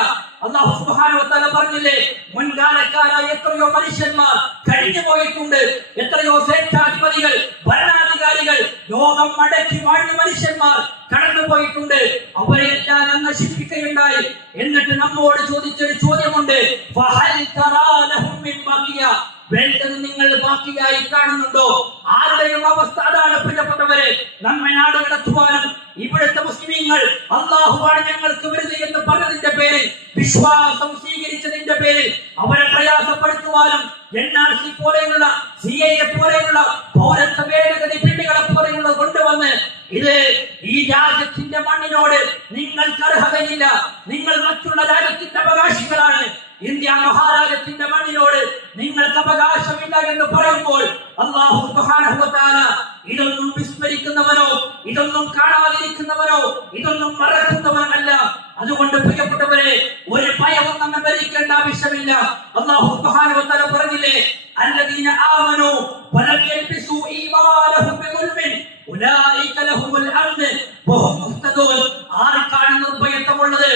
അല്ലാഹു സുബ്ഹാനഹു വ തആല പറഞ്ഞില്ലേ, മുൻകാലക്കാരായ എത്രയോ മനുഷ്യന്മാർ കഴിഞ്ഞു പോയിട്ടുണ്ട്, എത്രയോ സ്വേച്ഛാധിപതികൾ ഭരണാധികാരികൾ ലോകം മടക്കി വാഴ്ന്ന മനുഷ്യന്മാർ കടന്നു പോയിട്ടുണ്ട്. അവരെല്ലാം നശിപ്പിക്കുകയുണ്ടായി. എന്നിട്ട് നമ്മോട് ചോദിച്ചൊരു ചോദ്യമുണ്ട്, വേണ്ടത് നിങ്ങൾ ബാക്കിയായി കാണുന്നുണ്ടോ? ആരുടെയും അവസ്ഥ അതാണ് പ്രിയപ്പെട്ടവരെ. നമ്മെ നാട് കടത്തുവാനും ഇവിടുത്തെ മുസ്ലിമീങ്ങൾ അല്ലാഹുവാണ് ഞങ്ങൾക്ക് വലുത് എന്ന് പറഞ്ഞതിന്റെ പേരിൽ വിശ്വാസം സ്വീകരിച്ചതിന്റെ പേരിൽ അവരെ പ്രയാസപ്പെടുത്തുവാനും NRC പോലെയുള്ള CAA പോലെയുള്ള പൗരത്വ ഭേദഗതി ബില്ലുകളെ പോലെയുള്ള കൊണ്ടുവന്ന് ഇത് ഈ രാജ്യത്തിന്റെ മണ്ണിനോട് നിങ്ങൾക്ക് അർഹതയില്ല, നിങ്ങൾ മറ്റുള്ള രാജ്യത്തിന്റെ അവകാശികളാണ്, ഇന്ത്യ മഹാരാജ്യത്തിന്റെ മണ്ണിനോട് നിങ്ങൾക്ക് അവകാശമില്ല എന്ന് പറയുമ്പോൾ അല്ലാഹു സുബ്ഹാനഹു വ തആല ഇതൊന്നും വിസ്മരിക്കുന്നവനോ ഇതൊന്നും കാണാതിരിക്കുന്നവനോ ഇതൊന്നും മറക്കുന്നവനല്ല. അതുകൊണ്ട് പ്രിയപ്പെട്ടവരെ, ഒരു ഭയവും നമ്മെ ഭരിക്കേണ്ട ആവശ്യമില്ല. അല്ലാഹു സുബ്ഹാനഹു വ തആല പറഞ്ഞില്ലേ, അല്ലദീന ആമനൂ വലം യൽബിസൂ ഈമാനഹും ബിദുൽമിൻ ഉലൈക ലഹുൽ അംൻ വഹും മുഹ്തദൂൻ. ആർക്കാണ് നിർഭയത്വമുള്ളത്?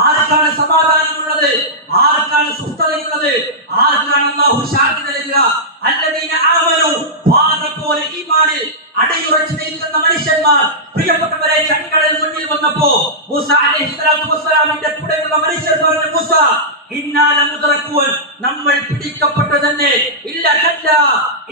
ആർക്കാണ് സമാധാനമുള്ളത്? ആർക്കാണ് സുസ്ഥതയുള്ളത്? ആർക്കാണ് അല്ലാഹു ശാന്തി നൽകുക? അല്ലദീന ആമനൂ, പോലെ ഈമാനിൽ അടിയുറച്ചു നിൽക്കുന്ന മനുഷ്യന്മാർ. പ്രിയപ്പെട്ടവരെ, ചങ്ങടൽ മുന്നിൽ വന്നപ്പോ മൂസ അലൈഹിസ്സലാത്തു വസ്സലാമിന്റെ കൂടെയുള്ള മനുഷ്യർ പറഞ്ഞു, മൂസ ഇന്നാ ലമുദ്റകൂൻ, നമ്മൾ പിടിക്കപ്പെട്ടു തന്നെ. ഇല്ല കല്ല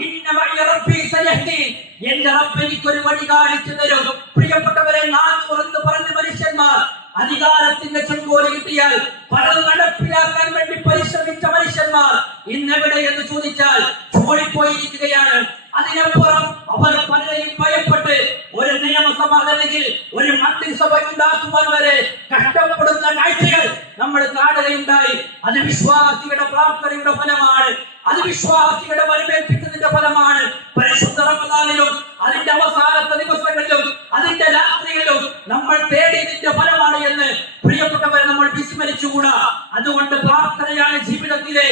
ഇന്ന മഅ റബ്ബി സയഹ്ദീൻ, എന്റെ റബ്ബ് എനിക്കൊരു വഴി കാണിച്ചു തരും. പ്രിയപ്പെട്ടവരെ, 400 എന്ന് പറഞ്ഞ മനുഷ്യന്മാർ അധികാരത്തിന്റെ ചെങ്കോല് കിട്ടിയാൽ പലതും നടപ്പിലാക്കാൻ വേണ്ടി പരിശ്രമിച്ച മനുഷ്യന്മാർ ഇന്നെവിടെ എന്ന് ചോദിച്ചാൽ ചോടിപ്പോയിരിക്കുകയാണ്. അതിനപ്പുറം അവർ പലരെയും ഭയപ്പെട്ട് ഒരു നിയമസഭ അല്ലെങ്കിൽ ഒരു മന്ത്രിസഭ ഉണ്ടാക്കുവാൻ വരെ കഷ്ടപ്പെടുന്ന കാഴ്ചകൾ നമ്മൾ കാണുകയുണ്ടായി. അത് വിശ്വാസികളുടെ പ്രാർത്ഥനയുടെ ഫലമാണ്, അത് വിശ്വാസികളുടെ വരവേൽപ്പിക്കുന്നതിന്റെ ഫലമാണ്. പരിശുദ്ധ റമദാനിലും അതിന്റെ അവസാനത്തെ ദിവസങ്ങളിലും അതിന്റെ രാത്രികളിലും നമ്മൾ തേടിയതിന്റെ ഫലമാണ് എന്ന് പ്രിയപ്പെട്ടവരെ നമ്മൾ വിസ്മരിച്ചുകൂടാ. അതുകൊണ്ട് പ്രാർത്ഥനയാണ് ജീവിതത്തിലെ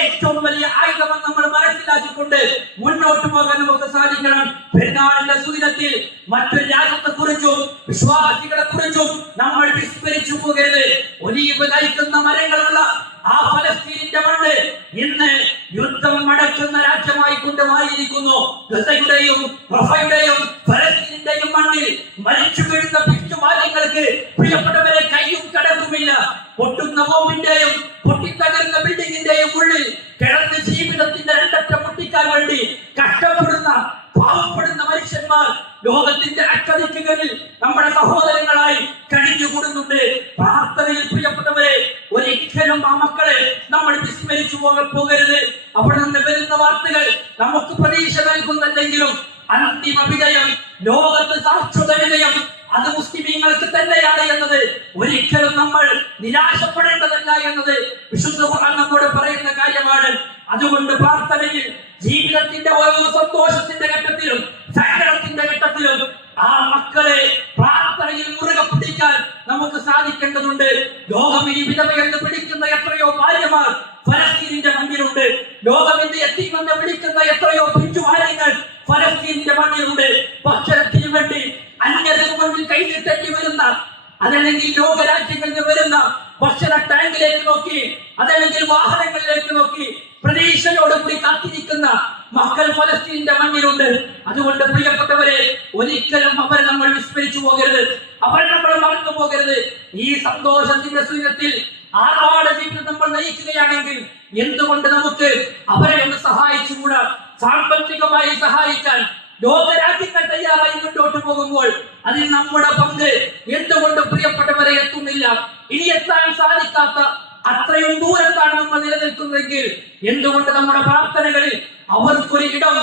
ഏറ്റവും വലിയ ആയുധമെന്ന് നമ്മൾ മനസ്സിലാക്കിക്കൊണ്ട് മുന്നോട്ട് പോകാൻ നമുക്ക് സാധിക്കണം. പെരുന്നാളിന്റെ സുദിനത്തിൽ മറ്റൊരു രാജ്യത്തെ കുറിച്ചും വിശ്വാസികളെ കുറിച്ചും നമ്മൾ വിസ്മരിച്ചു പോകരുത്. ഒലീവ് കഴിക്കുന്ന മരങ്ങളുള്ള ആ ഫലസ്തീനിന്റെ മണ്ണ് ഇന്ന് യുദ്ധം നടക്കുന്ന രാജ്യമായി കൊണ്ട് മാറിയിരിക്കുന്നു. ഗസയുടെയും റഫയുടെയും ഫലസ്തീനിന്റെയും മണ്ണിൽ മരിച്ചു വീഴുന്ന പിച്ചുമാലിങ്ങൾക്ക് പ്രിയപ്പെട്ടവരെ കയ്യും കടക്കുമില്ല. പൊട്ടുന്ന ബോംബിന്റെയും പൊട്ടിത്തകരുന്ന ബിൽഡിങ്ങിന്റെയും ഉള്ളിൽ കിടന്ന് ജീവിതത്തിന്റെ രണ്ടറ്റം പൊട്ടിക്കാൻ വേണ്ടി കഷ്ടപ്പെടുന്ന പാവപ്പെടുന്ന മനുഷ്യന്മാർ ലോകത്തിന്റെ അക്കതിക്കുകളിൽ നമ്മുടെ സഹോദരങ്ങളായി കഴിഞ്ഞുകൂടുന്നുണ്ട്. പ്രാർത്ഥനയിൽ പ്രിയപ്പെട്ടവരെ, ഒരിക്കലും ആ മക്കളെ നമ്മൾ വിസ്മരിച്ചു പോകരുത്. അവിടെ നിന്ന് വരുന്ന വാർത്തകൾ നമുക്ക് പ്രതീക്ഷ നൽകുന്നില്ലെങ്കിലും അന്തിമ വിജയം, ലോകത്ത് ശാശ്വത വിജയം അത് മുസ്ലിമീങ്ങൾക്ക് തന്നെയാണ് എന്നത് ഒരിക്കലും നമ്മൾ നിരാശപ്പെടേണ്ടതല്ല എന്നത് വിശുദ്ധ ഖുർആൻ നമ്മോട് പറയുന്ന കാര്യമാണ്. അതുകൊണ്ട് പ്രാർത്ഥനയിൽ ജീവിതത്തിന്റെ ഓരോ സന്തോഷത്തിന്റെ ഘട്ടത്തിലും സങ്കടത്തിന്റെ ഘട്ടത്തിലും ആ മക്കളെ പ്രാർത്ഥനയിൽ മുറുകെ പിടിക്കാൻ നമുക്ക് സാധിക്കും. സാധിക്കേണ്ടതുണ്ട്. ലോകം ഇനി വിധവയെന്ന് വിളിക്കുന്ന എത്രയോ ഭാര്യമാർ ഫലസ്തീനിന്റെ മണ്ണിലുണ്ട്. ലോകം ഇന്ന് യതീമെന്ന് വിളിക്കുന്ന എത്രയോ പിഞ്ചുവാര്യങ്ങൾ ഫലസ്തീനിന്റെ മണ്ണിലുണ്ട്. ഭക്ഷണത്തിന് വേണ്ടി അന്യർക്ക് മുന്നിൽ കൈനീട്ടേണ്ടി വരുന്ന, അതല്ലെങ്കിൽ ലോകരാജ്യങ്ങളിൽ നിന്ന് വരുന്ന ഭക്ഷണ ടാങ്കിലേക്ക് നോക്കി, അതല്ലെങ്കിൽ വാഹനങ്ങളിലേക്ക് നോക്കി പ്രതീക്ഷയോടുകൂടി കാത്തിരിക്കുന്ന മക്കൾ ഫലസ്തീനിന്റെ മണ്ണിലുണ്ട്. അതുകൊണ്ട് പ്രിയപ്പെട്ടവരെ, ഒരിക്കലും അവർ നമ്മൾ വിസ്മരിച്ചു പോകരുത്, അവർ നമ്മൾ മറന്നു പോകരുത്. ഈ സന്തോഷത്തിന്റെ സൂര്യത്തിൽ ആർഭാട ജീവിതം നമ്മൾ നയിക്കുകയാണെങ്കിൽ എന്തുകൊണ്ട് നമുക്ക് അവരെ ഒന്ന് സഹായിച്ചുകൂടാ? സാമ്പത്തികമായി സഹായിക്കാൻ ലോകരാജ്യങ്ങൾ തയ്യാറായി മുന്നോട്ട് പോകുമ്പോൾ അതിൽ നമ്മുടെ പങ്ക് എന്തുകൊണ്ട് പ്രിയപ്പെട്ടവരെ എത്തുന്നില്ല? ഇനി എത്താൻ സാധിക്കാത്ത അത്രയും ദൂരത്താണ് നമ്മൾ നിലനിൽക്കുന്നതെങ്കിൽ എന്തുകൊണ്ട് നമ്മുടെ പ്രാർത്ഥനകളിൽ അവർക്കൊരു ഇടം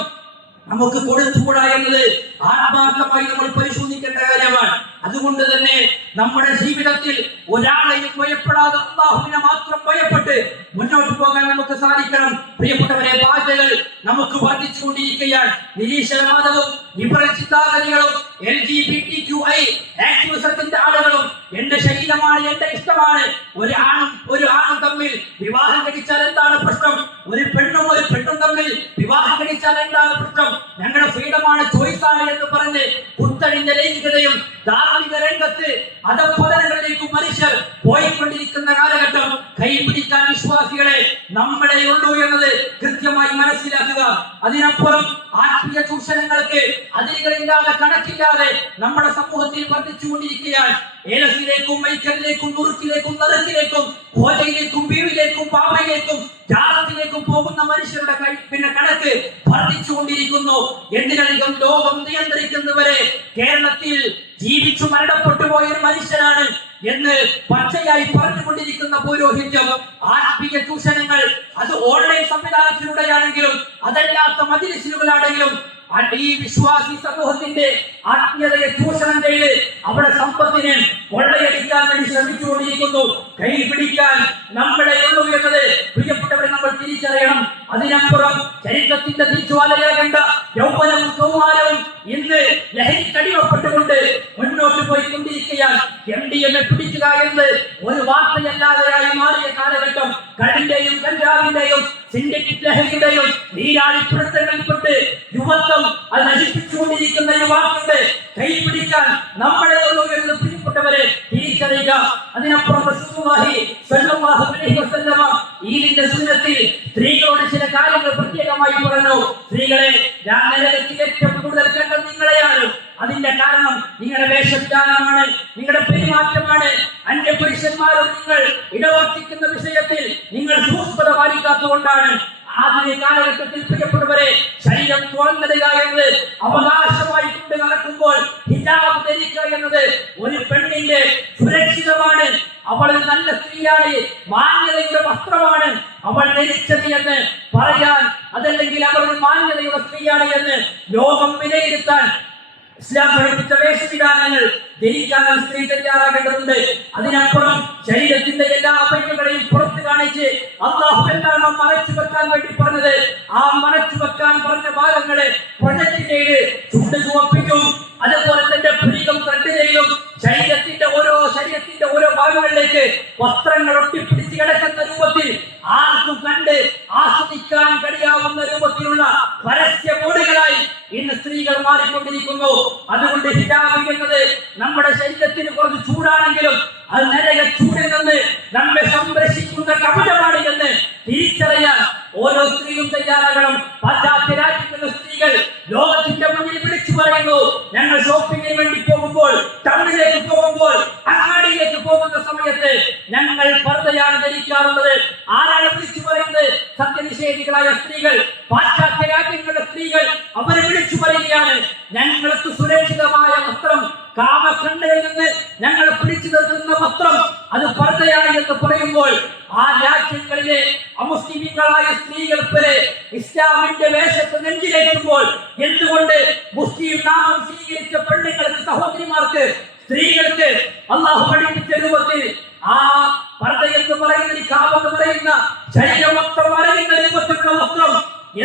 നമുക്ക് കൊടുത്തുകൂടാ എന്നത് ആത്മാർത്ഥമായി നമ്മൾ പരിശോധിക്കേണ്ട കാര്യമാണ്. അതുകൊണ്ട് തന്നെ നമ്മുടെ ജീവിതത്തിൽ ഒരാളെയും ഭയപ്പെടാതെ അല്ലാഹുവിനെ മാത്രം ഭയപ്പെട്ട് മുന്നോട്ട് പോകാൻ നമുക്ക് സാധിക്കണം. പ്രിയപ്പെട്ടവരെ, ബാധ്യതകൾ നമുക്ക് വർദ്ധിച്ചുകൊണ്ടിരിക്കുകയാണ്. നിരീശ്വരവാദവും വിപരീത ചിന്താഗതികളും LGBTQI ആക്ടിവിസത്തിന്റെ ആളുകളും എന്റെ ശരീരമാണ്, എന്റെ ഇഷ്ടമാണ്, ഒരു ആണും തമ്മിൽ വിവാഹം കഴിച്ചാൽ എന്താണ് പ്രശ്നം, ഒരു പെണ്ണും തമ്മിൽ വിവാഹം കഴിച്ചാൽ എന്താണ് പ്രശ്നം, ഞങ്ങളുടെ ഫ്രീഡമാണ്, ചോയ്സാണ് എന്ന് പറഞ്ഞ് കുത്തഴിഞ്ഞ ലൈംഗികതയും ധാർമ്മിക രംഗത്ത് അധപതനങ്ങളിലേക്കും മനുഷ്യർ പോയിക്കൊണ്ടിരിക്കുന്ന കാലഘട്ടം കൈപിടിക്കാൻ വിശ്വാസികളെ നമ്മളെ ഉള്ളൂ എന്നത് കൃത്യമായി മനസ്സിലാക്കുക. അതിനപ്പുറം ആത്മീയ ചൂഷണങ്ങൾക്ക് അതിരുകളില്ലാതെ കണക്കില്ലാതെ നമ്മുടെ സമൂഹത്തിൽ വർദ്ധിച്ചുകൊണ്ടിരിക്കുകയാണ്. ഏലസിലേക്കും മൈക്കലിലേക്കും നുറുക്കിലേക്കും നറുക്കിലേക്കും ഹോജയിലേക്കും വീവിലേക്കും പാവയിലേക്കും ജാലത്തിലേക്കും പോകുന്ന മനുഷ്യരുടെ കണക്ക് വർദ്ധിച്ചുകൊണ്ടിരിക്കുന്നു. എന്തിനധികം ലോകം നിയന്ത്രിക്കുന്നവരെ കേരളത്തിൽ ജീവിച്ചു മരണപ്പെട്ടു പോയൊരു മനുഷ്യനാണ് എന്ന് പച്ചയായി പറഞ്ഞുകൊണ്ടിരിക്കുന്ന പൗരോഹിത്യം, ആത്മീയ ചൂഷണങ്ങൾ അത് ഓൺലൈൻ സംവിധാനത്തിലൂടെയാണെങ്കിലും അതല്ലാത്ത മജ്‌ലിസുകളാണെങ്കിലും ഈ വിശ്വാസി സമൂഹത്തിന്റെ ആത്മീയതയെ ചൂഷണം ചെയ്ത് അവിടെ സമ്പത്തിനെ കൊള്ളയടിക്കാൻ വേണ്ടി ശ്രമിച്ചുകൊണ്ടിരിക്കുന്നു. കൈ പിടിക്കാൻ നമ്മളെ ഉള്ളൂ എന്നത് പ്രിയപ്പെട്ടവരെ നമ്മൾ തിരിച്ചറിയണം. അതിനപ്പുറം ചരിത്രത്തിന്റെ തിരിച്ചുവാലയാകേണ്ട യൗവനവും കൗമാരവും ഇന്ന് ലഹരിക്കടിമപ്പെട്ടുകൊണ്ട് മുന്നോട്ട് പോയിക്കൊണ്ടിരിക്കുകയാണ്. MDMA പിടിക്കുക എന്ന് ഒരു വാർത്തയല്ലാതെയായി മാറിയ കാലഘട്ടം കള്ളിന്റെയും കഞ്ചാവിന്റെയും സിന്തറ്റിക് ലഹരിയുടെയും നീരാളിപ്പുറത്തങ്ങളിൽപ്പെട്ട് യുവത്വം അത് നശിപ്പിച്ചുകൊണ്ടിരിക്കുന്ന യുവാക്കളുടെ കൈ പിടിക്കാൻ നമ്മളെ ഉള്ളൂ എന്ന് പ്രിയപ്പെട്ടവരെ തിരിച്ചറിയുക. അതിനപ്പുറം ഈദിന്റെ സുന്നത്തിൽ സ്ത്രീകളോട് ചില കാര്യങ്ങൾ പ്രത്യേകമായി പറഞ്ഞു. സ്ത്രീകളെ, ഞാൻ നരകത്തിൽ ഏറ്റവും കൂടുതൽ കണ്ടത് നിങ്ങളെയാണ്. അതിന്റെ കാരണം നിങ്ങളുടെ വേഷവിധാനമാണ്, നിങ്ങളുടെ പെരുമാറ്റമാണ്. അന്യപുരുഷന്മാരും നിങ്ങൾ ഇടവർത്തിക്കുന്ന വിഷയത്തിൽ നിങ്ങൾ സൂക്ഷ്മത പാലിക്കാത്തതുകൊണ്ടാണ്. ആധുനിക കാലഘട്ടത്തിൽ പ്രിയപ്പെട്ടവരെ, ശരീരം തുറന്നിടുക എന്നത് അവകാശമായി കൊണ്ട് നടക്കുമ്പോൾ ഹിജാബ് ധരിക്കുക എന്നത് ഒരു പെണ്ണിന്റെ സുരക്ഷിതമാണ്. അവൾ നല്ല സ്ത്രീയാണ്, മാന്യതയുടെ വസ്ത്രമാണ് അവൾ ധരിച്ചത് എന്ന് പറയാൻ, അതല്ലെങ്കിൽ അവൾ മാന്യതയുടെ സ്ത്രീയാണ് എന്ന് ലോകം വിലയിരുത്താൻ ഇസ്ലാം പഠിപ്പിച്ച വേഷവിധാനങ്ങൾ ധരിക്കാൻ സ്ത്രീ തയ്യാറാകേണ്ടതുണ്ട്. അതിനപ്പുറം ശരീരത്തിന്റെ എല്ലാ അവയവങ്ങളെയും പുറത്ത് കാണിച്ച് അല്ലാഹു എന്താണോ മറച്ചു വെക്കാൻ വേണ്ടി പറഞ്ഞത്, ആ മറച്ചു വെക്കാൻ പറഞ്ഞ ഭാഗങ്ങളെ പ്രൊജക്ട് ചെയ്ത് ചുണ്ട് ചുവപ്പിക്കും. അതുപോലെ തന്നെ പുരികം ത്രെഡ് ചെയ്യും. ശരീരത്തിന്റെ ഓരോ ഭാഗങ്ങളിലേക്ക് വസ്ത്രങ്ങൾ ഒട്ടിപ്പിടിച്ച് കിടക്കുന്ന രൂപത്തിൽ ആർക്കും കണ്ട് ആസ്വദിക്കാൻ കഴിയാവുന്ന രൂപത്തിലുള്ള പരസ്യ ബോർഡുകളായി ഇന്ന് സ്ത്രീകൾ മാറിക്കൊണ്ടിരിക്കുന്നു. അതുകൊണ്ട് ഹിജാബ് എന്നത് നമ്മുടെ ശരീരത്തിന് കുറച്ച് ചൂടാണെങ്കിലും അത് നരക ചൂടിൽ നിന്ന് നമ്മെ സംരക്ഷിക്കുന്ന കവചമാണ് എന്ന് തിരിച്ചറിയാൻ ഓരോ സ്ത്രീയും തയ്യാറാകണം. പാശ്ചാത്യ രാജ്യങ്ങളിലെ സ്ത്രീകൾ ലോകത്തിന്റെ മുന്നിൽ വിളിച്ചു പറയുന്നു, ഞങ്ങൾ ഷോപ്പിങ്ങിന് വേണ്ടി പോകുമ്പോൾ, ടൗണിലേക്ക് പോകുമ്പോൾ, അങ്ങാടിയിലേക്ക് പോകുന്ന സമയത്ത് ഞങ്ങൾ പർദ്ദയാണ് ധരിക്കാറുള്ളത്. ആരാണ് വിളിച്ചു പറയുന്നത്? സത്യനിഷേധികളായ സ്ത്രീകൾ, പാശ്ചാത്യ രാജ്യങ്ങളിലെ സ്ത്രീകൾ അവർ വിളിച്ചു പറയുകയാണ്, ഞങ്ങൾക്ക് സുരക്ഷിതമായ വസ്ത്രം, കാമഖണ്ഡയിൽ നിന്ന് ഞങ്ങൾ പിടിച്ചു നിർത്തുന്ന വസ്ത്രം അത് പർദ്ദയാണ് എന്ന് പറയുമ്പോൾ ആ രാജ്യങ്ങളിലെ അമുസ്ലിമീങ്ങളായ സ്ത്രീകൾ വരെ ഇസ്ലാമിന്റെ വേഷത്തെ നെഞ്ചിലേറ്റുമ്പോൾ എന്തുകൊണ്ട് മുസ്ലിം നാമം സ്വീകരിച്ച പെണ്ണുങ്ങൾക്ക്, സഹോദരിമാർക്ക്, സ്ത്രീകൾക്ക് അല്ലാഹു പഠിപ്പിച്ച രൂപത്തിൽ ആ പർദ്ദ എന്ന് പറയുന്ന, കാബ് പറയുന്ന ശരീരം മൊത്തം മറയുന്ന രൂപത്തിലുള്ള വസ്ത്രം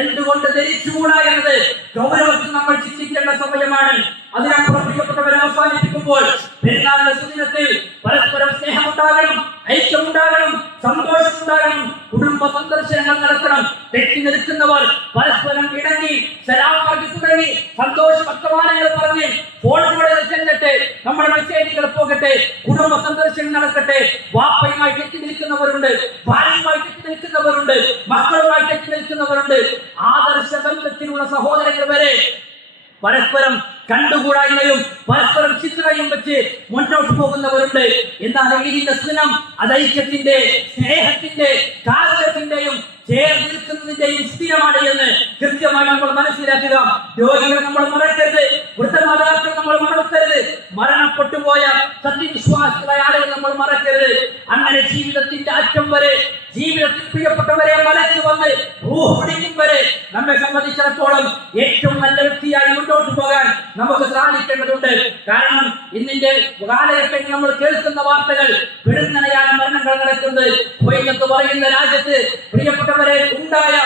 എന്തുകൊണ്ട് ധരിച്ചുകൂടാ എന്നത് ഗൗരവത്തിൽ നമ്മൾ ചിന്തിക്കേണ്ട സമയമാണ്. അതിനപ്പുറം പ്രിയപ്പെട്ടവരെ അവസാനിപ്പിക്കുമ്പോൾ പെരുന്നാളിന്റെ സുദിനത്തിൽ പരസ്പരം സ്നേഹം മെസ്സേജുകൾ പോകട്ടെ, കുടുംബ സന്ദർശനം നടക്കട്ടെ. വാപ്പയുമായി തെറ്റി നിൽക്കുന്നവരുണ്ട്, ഭാര്യയുമായി തെറ്റി നിൽക്കുന്നവരുണ്ട്, മക്കളുമായി തെറ്റി നിൽക്കുന്നവരുണ്ട്. ആദർശ ബന്ധത്തിലുള്ള സഹോദരങ്ങൾ വരെ പരസ്പരം കണ്ടുകൂടായ്മയും പരസ്പരം ചിത്രയും വെച്ച് മുന്നോട്ട് പോകുന്നവരുണ്ട്. എന്നാൽ ഇതിന്റെ സ്നേഹം അത് ഐക്യത്തിന്റെ, സ്നേഹത്തിന്റെ, കാരുണ്യത്തിന്റെയും ചേർന്ന് നിൽക്കുന്നതിന്റെയും സ്ഥിരമാണ് എന്ന് കൃത്യമായി നമ്മൾ മനസ്സിലാക്കുക. രോഗികൾ നമ്മൾ മറക്കരുത്, വൃദ്ധമാതാക്കൾ നമ്മൾ മറക്കരുത്, മരണപ്പെട്ടുപോയ സത്യവിശ്വാസികളായ ആളുകൾ നമ്മൾ മറക്കരുത്. അങ്ങനെ ജീവിതത്തിന്റെ അറ്റം വരെ, ജീവിതത്തിൽ പ്രിയപ്പെട്ടവരെ മലക്ക് വന്ന് പിടിക്കും വരെ നമ്മെ സംബന്ധിച്ചിടത്തോളം ഏറ്റവും നല്ല വ്യക്തിയായി മുന്നോട്ട് പോകാൻ നമുക്ക് സാധിക്കേണ്ടതുണ്ട്. കാരണം ഇന്നിന്റെ കാലഘട്ടത്തിൽ നമ്മൾ കേൾക്കുന്ന വാർത്തകൾ പെടുന്നനെയാണ് മരണങ്ങൾ നടക്കുന്നത്. കുവൈത്ത് പറയുന്ന രാജ്യത്ത് പ്രിയപ്പെട്ടവരെ ഉണ്ടായ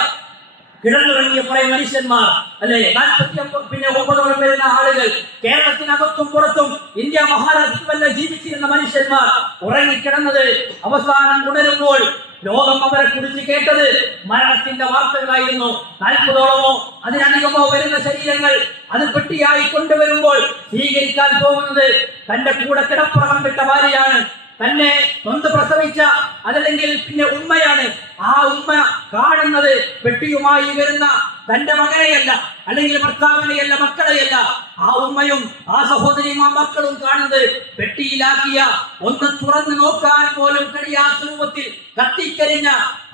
കിടന്നുറങ്ങിയ കുറെ മനുഷ്യന്മാർ, അല്ലെ, 49 വരുന്ന ആളുകൾ, കേരളത്തിനകത്തും പുറത്തും ഇന്ത്യ മഹാരാഷ്ട്രമല്ല ജീവിച്ചിരുന്ന മനുഷ്യന്മാർ ഉറങ്ങിക്കിടന്നത് അവസാനം ഉണരുമ്പോൾ ലോകം അവരെ കുറിച്ച് കേട്ടത് മരണത്തിന്റെ വാർത്തകളായിരുന്നു. 40ഓളമോ അതിനധികമോ വരുന്ന ശരീരങ്ങൾ അത് പെട്ടിയായി കൊണ്ടുവരുമ്പോൾ സ്വീകരിക്കാൻ പോകുന്നത് തന്റെ കൂടെ കിടപ്പുറം വിട്ട ഭാര്യയാണ്, തന്നെ നൊന്ത് പ്രസവിച്ച അതല്ലെങ്കിൽ പിന്നെ ഉമ്മയാണ്. ആ ഉമ്മ കാണുന്നത് പെട്ടിയുമായി വരുന്ന തന്റെ മകനെയല്ല, അല്ലെങ്കിൽ ഭർത്താവിനെയല്ല, മക്കളെയല്ല. ആ ഉമ്മയും ആ സഹോദരിയും ആ മക്കളും കാണുന്നത് പെട്ടിയിലാക്കിയ, ഒന്ന് തുറന്നു നോക്കാൻ പോലും കഴിയാത്ത രൂപത്തിൽ കത്തിക്കരിഞ്ഞ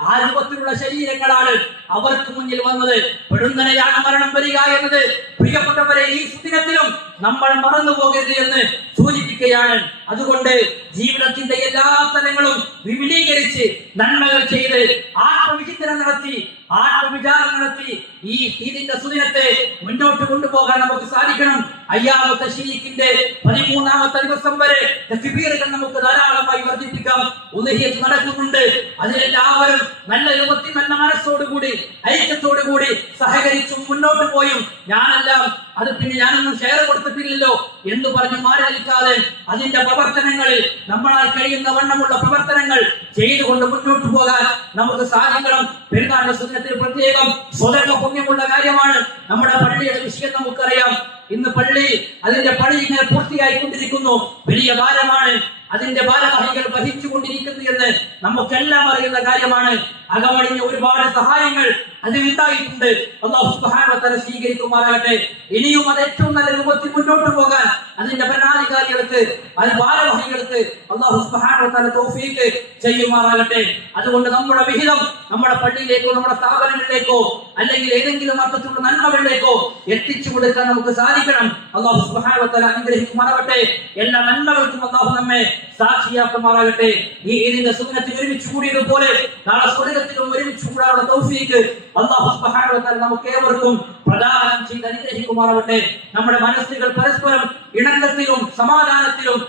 ആ രൂപത്തിലുള്ള ശരീരങ്ങളാണ് അവർക്ക് മുന്നിൽ വന്നത്. പെടുന്നനെയാണ് മരണം വരിക എന്നത് പ്രിയപ്പെട്ടവരെ ഈ സുദിനത്തിലും നമ്മൾ മറന്നു പോകരുത് എന്ന് സൂചിപ്പിക്കുകയാണ്. അതുകൊണ്ട് ജീവിതത്തിന്റെ എല്ലാ തലങ്ങളും വിപുലീകരിച്ച് നന്മകൾ ചെയ്ത് ആത്മവിചിന്തനം നടത്തി, ആത്മവിചാരം നടത്തി ഈ ഈദിന്റെ സുദിനത്തെ മുന്നോട്ട് കൊണ്ടുപോകാൻ നമുക്ക് സാധിക്കണം. അയ്യാമത്തെ ശരീക്കിന്റെ 13ാമത്തെ ദിവസം വരെ തക്ബീറുകൾ നമുക്ക് ധാരാളമായി വർദ്ധിപ്പിക്കാം. ഉദ്ഹിയ്യത്ത് നടക്കുന്നുണ്ട്. അതിലെല്ലാവരും നല്ല രൂപത്തിൽ, നല്ല മനസ്സോടുകൂടി, ഐക്യത്തോടുകൂടി സഹകരിച്ചും മുന്നോട്ട് പോയും ഞാനെല്ലാം അത് പിന്നെ ഞാനൊന്നും ഷെയർ കൊടുത്തിട്ടില്ലല്ലോ എന്ന് പറഞ്ഞ് മാറി നിൽക്കാതെ അതിന്റെ പ്രവർത്തനങ്ങളിൽ നമ്മളാൽ കഴിയുന്ന വണ്ണമുള്ള പ്രവർത്തനങ്ങൾ ചെയ്തുകൊണ്ട് മുന്നോട്ട് പോകാൻ നമുക്ക് സാധിക്കണം. പെരുന്നാളിന്റെ സുദിനത്തിൽ പ്രത്യേകം സ്വതന്ത്ര പുണ്യമുള്ള കാര്യമാണ്. നമ്മുടെ പള്ളിയുടെ വിഷയം നമുക്കറിയാം. ഇന്ന് പള്ളി അതിന്റെ പണി ഇങ്ങനെ പൂർത്തിയായിക്കൊണ്ടിരിക്കുന്നു. വലിയ ഭാരമാണ് അതിന്റെ ഭാരവാഹികൾ വഹിച്ചുകൊണ്ടിരിക്കുന്നു എന്ന് നമുക്കെല്ലാം അറിയുന്ന കാര്യമാണ്. അകമഴിഞ്ഞ ഒരുപാട് സഹായങ്ങൾ അതിലുണ്ടായിട്ടുണ്ട്. അല്ലാഹു സുബ്ഹാനഹു വ തആല സ്വീകരിക്കുമാറാകട്ടെ. ഇനിയും അത് ഏറ്റവും നല്ല രൂപത്തിൽ മുന്നോട്ട് പോകാൻ അതിന്റെ ഭരണാധികാരികൾക്ക്, അത് ഭാരവാഹികൾക്ക് അല്ലാഹു സുബ്ഹാനഹു വ തആല തൗഫീഖ് ചെയ്യുമാറാകട്ടെ. അതുകൊണ്ട് നമ്മുടെ വിഹിതം നമ്മുടെ പള്ളിയിലേക്കോ നമ്മുടെ സ്ഥാപനങ്ങളിലേക്കോ അല്ലെങ്കിൽ ഏതെങ്കിലും അർത്ഥത്തിലുള്ള നന്മകളിലേക്കോ എത്തിച്ചു കൊടുക്കാൻ നമുക്ക് സാധിക്കണം. അല്ലാഹു സുബ്ഹാനഹു വ തആല അനുഗ്രഹിക്കുമാറാകട്ടെ. എല്ലാ നന്മകൾക്കും അല്ലാഹു നമ്മെ സാക്ഷിയാക്കുമാറാകട്ടെ. ഈ ഈദിന്റെ സുന്നത്തിൽ ഒരുമിച്ച് കൂടിയതുപോലെ നാളെ സ്വർഗ്ഗത്തിലും ഒരുമിച്ച് കൂടാനുള്ള തൗഫീഖ് അല്ലാഹു സുബ്ഹാനഹു വ തആല നമുക്ക് ഏവർക്കും പ്രദാനം ചെയ്ത് അനുഗ്രഹിക്കുമാറാകട്ടെ. നമ്മുടെ മനസ്സുകൾ പരസ്പരം ഇണക്കത്തിലും സമാധാനത്തിലും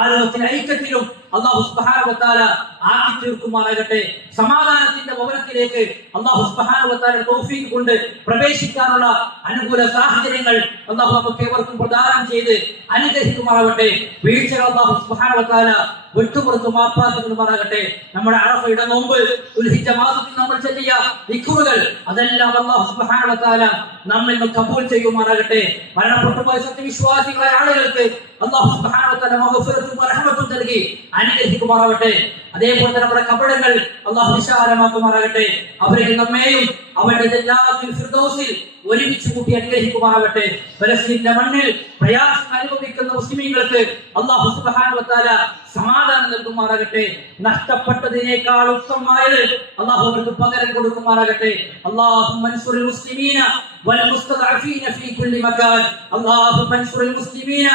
ആരോഗ്യത്തിലും ഐക്യത്തിലും അല്ലാഹു സുബ്ഹാനഹു വ തആല ആക്കി തീർക്കുമാറാകട്ടെ. സമാധാനത്തിന്റെ ഭവനത്തിലേക്ക് അല്ലാഹു സുബ്ഹാനഹു വ തആല തൗഫീഖ് കൊണ്ട് പ്രവേശിക്കാനുള്ള അനുകൂല സാഹചര്യങ്ങൾ അല്ലാഹു നമുക്ക് ഏവർക്കും പ്രദാനം ചെയ്ത് അനുഗ്രഹിക്കുമാറാകട്ടെ. വീഴ്ചകൾ അല്ലാഹു സുബ്ഹാനഹു വ തആല വിട്ടുപുറത്ത് മാപ്പാക്കുമാറാകട്ടെ. നമ്മുടെ അറഫയുടെ നോമ്പ്, ദുൽഹിജ്ജ മാസത്തിൽ നമ്മൾ ചൊല്ലിയ ദിക്റുകൾ അതെല്ലാം അല്ലാഹു സുബ്ഹാനഹു വ തആല നമ്മിൽ നിന്ന് കബൂൽ ചെയ്യുമാറാകട്ടെ. മരണപ്പെട്ടു പോയ സത്യവിശ്വാസികളായ ആളുകൾക്ക് അല്ലാഹു സുബ്ഹാനഹു വ തആല മഗ്ഫിറത്തും റഹ്മത്തും നൽകി അനുഗ്രഹിക്കുമാറാകട്ടെ. അതേപോലെ തന്നെ നമ്മുടെ കബറുകൾ അല്ലാഹു വിശാലമാക്കുമാറാകട്ടെ. അവരെ നമ്മെയും അവന്റെ ജന്നാത്തുൽ ഫിർദൗസിൽ ഒരുമിച്ച് കൂട്ടി അനുഗ്രഹിക്കുമാറാകട്ടെ. ഫലസ്തീനിന്റെ മണ്ണിൽ പ്രയാസം അനുഭവിക്കുന്ന മുസ്ലിമീങ്ങൾക്ക് അല്ലാഹു സുബ്ഹാനഹു വ തആല സമാധാനം നൽകുമാറാകട്ടെ. നഷ്ടപ്പെട്ടതിനേക്കാൾ ഉത്തമമായത് അല്ലാഹു അവർക്ക് പകരം കൊടുക്കുമാറാകട്ടെ. അല്ലാഹുമ്മ അൻസുറിൽ മുസ്ലിമീന വൽ മുസ്തദഅഫീന ഫീ കുല്ലി മകാൻ. അല്ലാഹുമ്മ അൻസുറിൽ മുസ്ലിമീന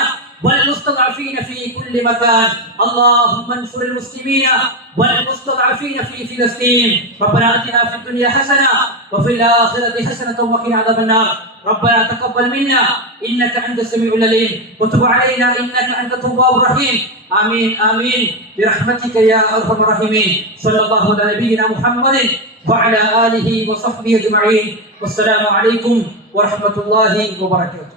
والمستضعفين في كل مكان. اللهم انصر المسلمين والمستضعفين في فلسطين. ربنا آتنا في الدنيا حسنة وفي الآخرة حسنة وقنا عذاب النار. ربنا تقبل منا إنك أنت السميع العليم وتب علينا إنك أنت التواب الرحيم. آمين آمين برحمتك يا أرحم الراحمين. صلى الله على نبينا محمد وعلى آله وصحبه أجمعين. والسلام عليكم ورحمة الله وبركاته.